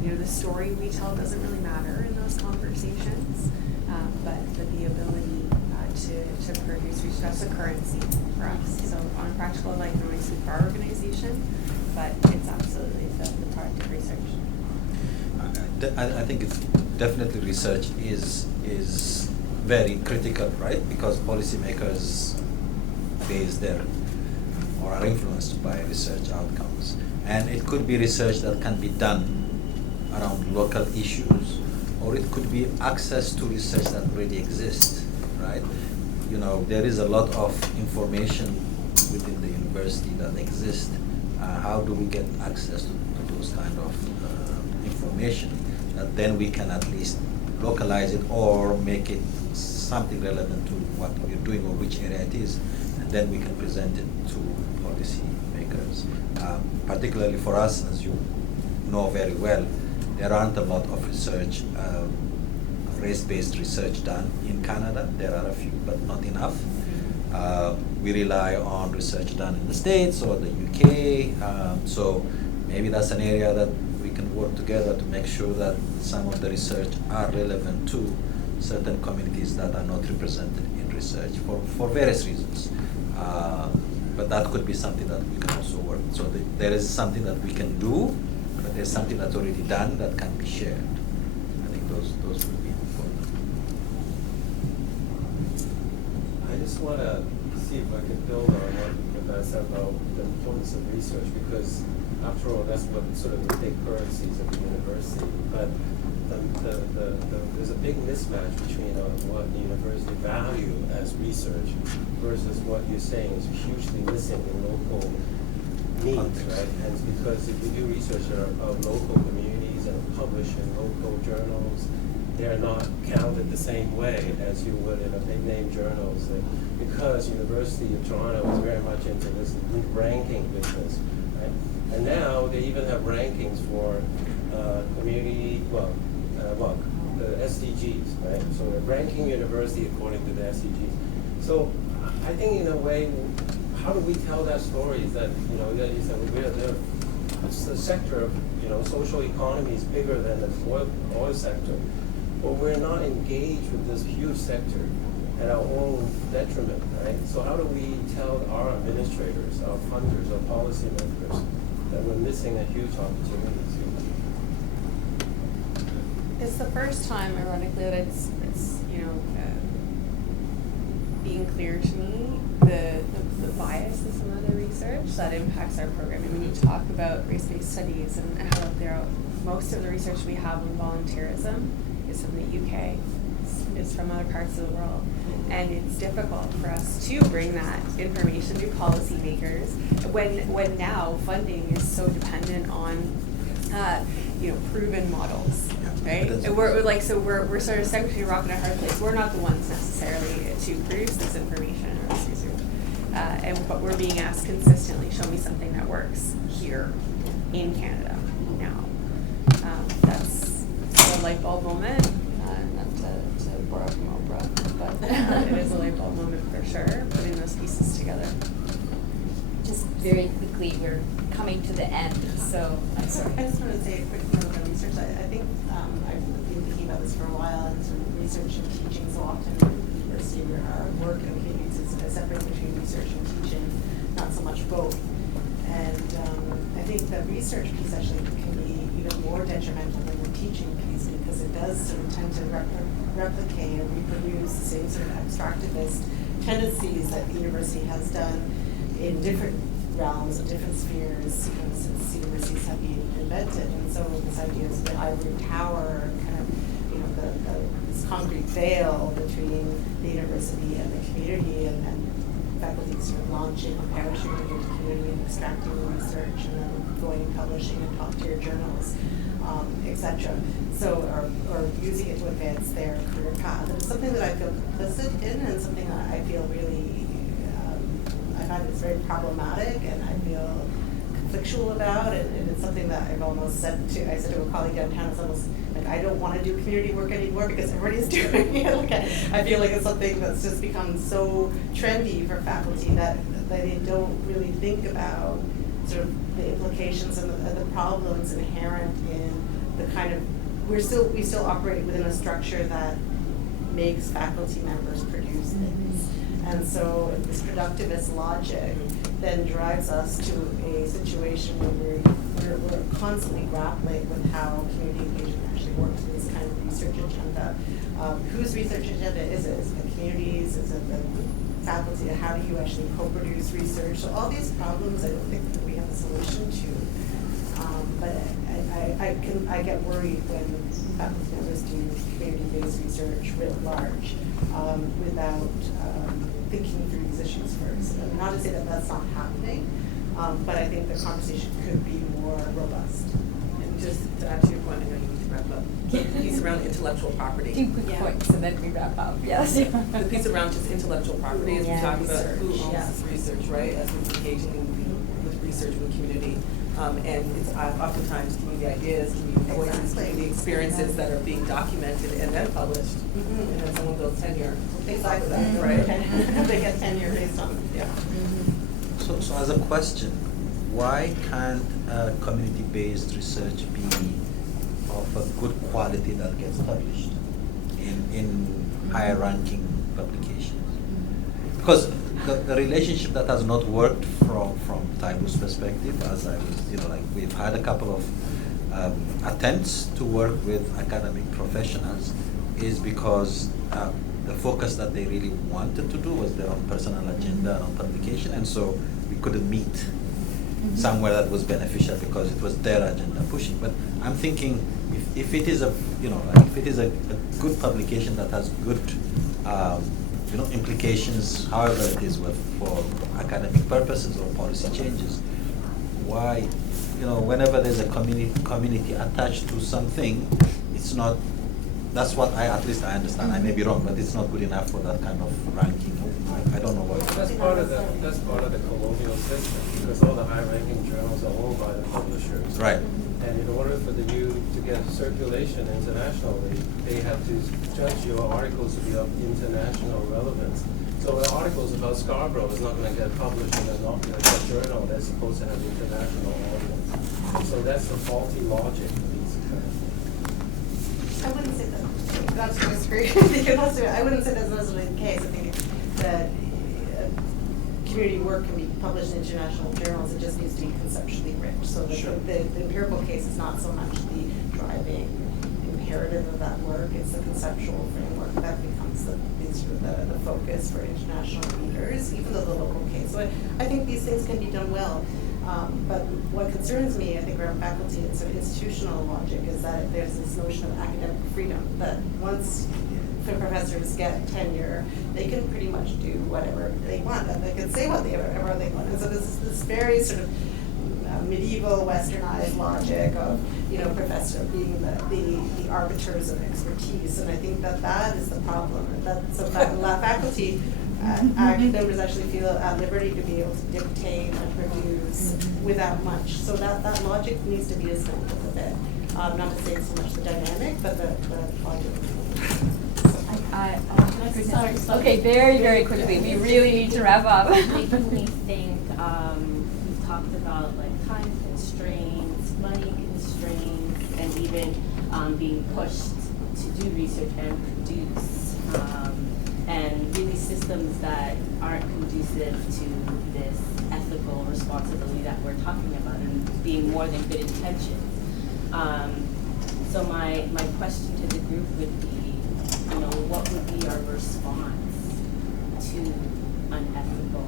The story we tell doesn't really matter in those conversations, but the ability to produce research, that's a currency for us. So on a practical, I can only speak for our organization, but it's absolutely the product of research. I think it's definitely research is very critical, right? Because policymakers base their or are influenced by research outcomes, and it could be research that can be done around local issues, or it could be access to research that already exists, right? There is a lot of information within the university that exists. How do we get access to those kind of information that then we can at least localize it or make it something relevant to what we're doing or which area it is, and then we can present it to policy makers. Particularly for us, as you know very well, there aren't a lot of research, race-based research done in Canada. There are a few, but not enough. We rely on research done in the States or the UK, so maybe that's an area that we can work together to make sure that some of the research are relevant to certain communities that are not represented in research for various reasons. But that could be something that we can also work. So there is something that we can do, but there's something that's already done that can be shared. I think those would be important. I just want to see if I can build on what Rebecca said about the importance of research, because after all, that's what sort of the big currencies of the university. But there's a big mismatch between what the university value as research versus what you're saying is hugely missing in local needs, right? And it's because if you do research of local communities and publish in local journals, they're not counted the same way as you would in a big name journals, because University of Toronto is very much into this ranking business, right? And now they even have rankings for community, the SDGs, right? So they're ranking university according to the SDGs. So I think in a way, how do we tell that story? Is that, that you said it's the sector of, social economy is bigger than the oil sector, but we're not engaged with this huge sector at our own detriment, right? So how do we tell our administrators, our funders, our policymakers that we're missing a huge opportunity? It's the first time, ironically, that it's being clear to me the bias in some of the research that impacts our program. And when you talk about race-based studies and how most of the research we have on volunteerism is from the UK, it's from other parts of the world. And it's difficult for us to bring that information to policymakers when now funding is so dependent on proven models, right? And we're sort of stuck between a rock and a hard place. We're not the ones necessarily to produce this information or this research, but we're being asked consistently, show me something that works here in Canada now. That's a light bulb moment, not to borrow from Oprah, but it is a light bulb moment for sure, putting those pieces together. Just very quickly, we're coming to the end, so I'm sorry. I just want to say a quick note on research. I think I've been thinking about this for a while, and sort of research and teaching so often at the university where our work in communities is separate between research and teaching, not so much both. And I think the research piece actually can be even more detrimental than the teaching piece, because it does sort of tend to replicate and reproduce the same sort of extractivist tendencies that the university has done in different realms and different spheres since universities have been invented. And so this idea of the ivory tower, kind of, this concrete veil between the university and the community, and faculty sort of launching or parachuting into community and extracting research and then going and publishing in top-tier journals, etc. So, or using it to advance their career path. And it's something that I feel complicit in, and something that I feel really I find it's very problematic, and I feel conflictual about it, and it's something that I've almost said to a colleague downtown, it's almost like I don't want to do community work anymore because everybody's doing it. I feel like it's something that's just become so trendy for faculty that they don't really think about sort of the implications and the problems inherent in the kind of, we still operate within a structure that makes faculty members produce things. And so this productivist logic then drives us to a situation where we're constantly grappling with how community engagement actually works in this kind of research agenda. Whose research agenda is it? Is it the communities? Is it the faculty? How do you actually co-produce research? So all these problems I don't think that we have a solution to. But I get worried when faculty members do community-based research writ large without thinking through these issues first. Not to say that that's not happening, but I think the conversation could be more robust. And just to add to your point, I know you need to wrap up. The piece around intellectual property. 2 quick points, and then we wrap up. Yes. The piece around just intellectual property, as we talk about who owns yes. this research, right? As we're engaging with research with community. And it's oftentimes community ideas, community voices, community experiences that are being documented and then published. And then someone builds tenure. Exactly. Right? They get tenure based on it. Yeah. So as a question, why can't community-based research be of a good quality that gets published in higher-ranking publications? Because the relationship that has not worked from Taibu's perspective, as I was, we've had a couple of attempts to work with academic professionals, is because the focus that they really wanted to do was their own personal agenda and on publication, and so we couldn't meet somewhere that was beneficial because it was their agenda pushing. But I'm thinking if it is a good publication that has good implications, however it is for academic purposes or policy changes, why, whenever there's a community attached to something, it's not That's what at least I understand. I may be wrong, but it's not good enough for that kind of ranking. I don't know what. That's part of the colonial system, because all the high-ranking journals are owned by the publishers. Right. And in order for you to get circulation internationally, they have to judge your articles to be of international relevance. So an articles about Scarborough is not going to get published in a journal that's supposed to have international audience. So that's the faulty logic of these kind of things. I wouldn't say that. That's to disagree with you. I wouldn't say that's necessarily the case. I think that community work can be published in international journals. It just needs to be conceptually rich. So the empirical case is not so much the driving imperative of that work. It's the conceptual framework that becomes the focus for international readers, even though the local case. So I think these things can be done well. But what concerns me, I think, around faculty and sort of institutional logic is that there's this notion of academic freedom, that once professors get tenure, they can pretty much do whatever they want, and they can say whatever they want. And so this very sort of medieval westernized logic of, professor being the arbiters of expertise, and I think that is the problem. Faculty members actually feel at liberty to be able to dictate and produce without much. So that logic needs to be assembled a bit. Not to say it's so much the dynamic, but the logic. Okay, very, very quickly. We really need to wrap up. Making me think, we talked about like time constraints, money constraints, and even being pushed to do research and produce, and really systems that aren't conducive to this ethical responsibility that we're talking about, and being more than good intentions. So my question to the group would be, what would be our response to unethical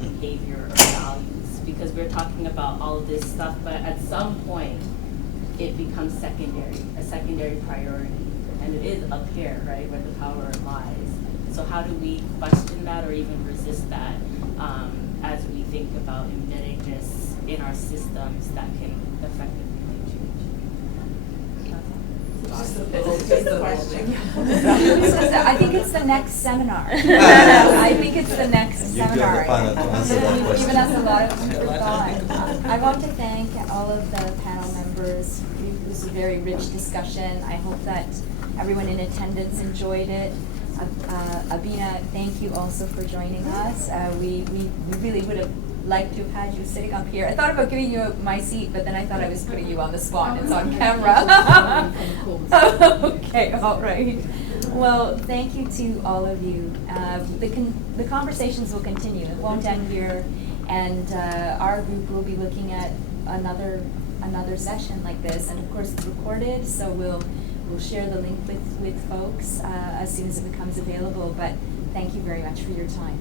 behavior or values? Because we're talking about all of this stuff, but at some point it becomes a secondary priority. And it is up here, right, where the power lies. So how do we question that or even resist that as we think about embedding this in our systems that can effectively make change? Just the question. I think it's the next seminar. I think it's the next seminar. You've given us a lot of food for thought. I want to thank all of the panel members. It was a very rich discussion. I hope that everyone in attendance enjoyed it. Abina, thank you also for joining us. We really would have liked to have had you sitting up here. I thought about giving you my seat, but then I thought I was putting you on the spot. It's on camera. Okay, all right. Well, thank you to all of you. The conversations will continue. It won't end here, and our group will be looking at another session like this, and of course it's recorded, so we'll share the link with folks as soon as it becomes available. But thank you very much for your time.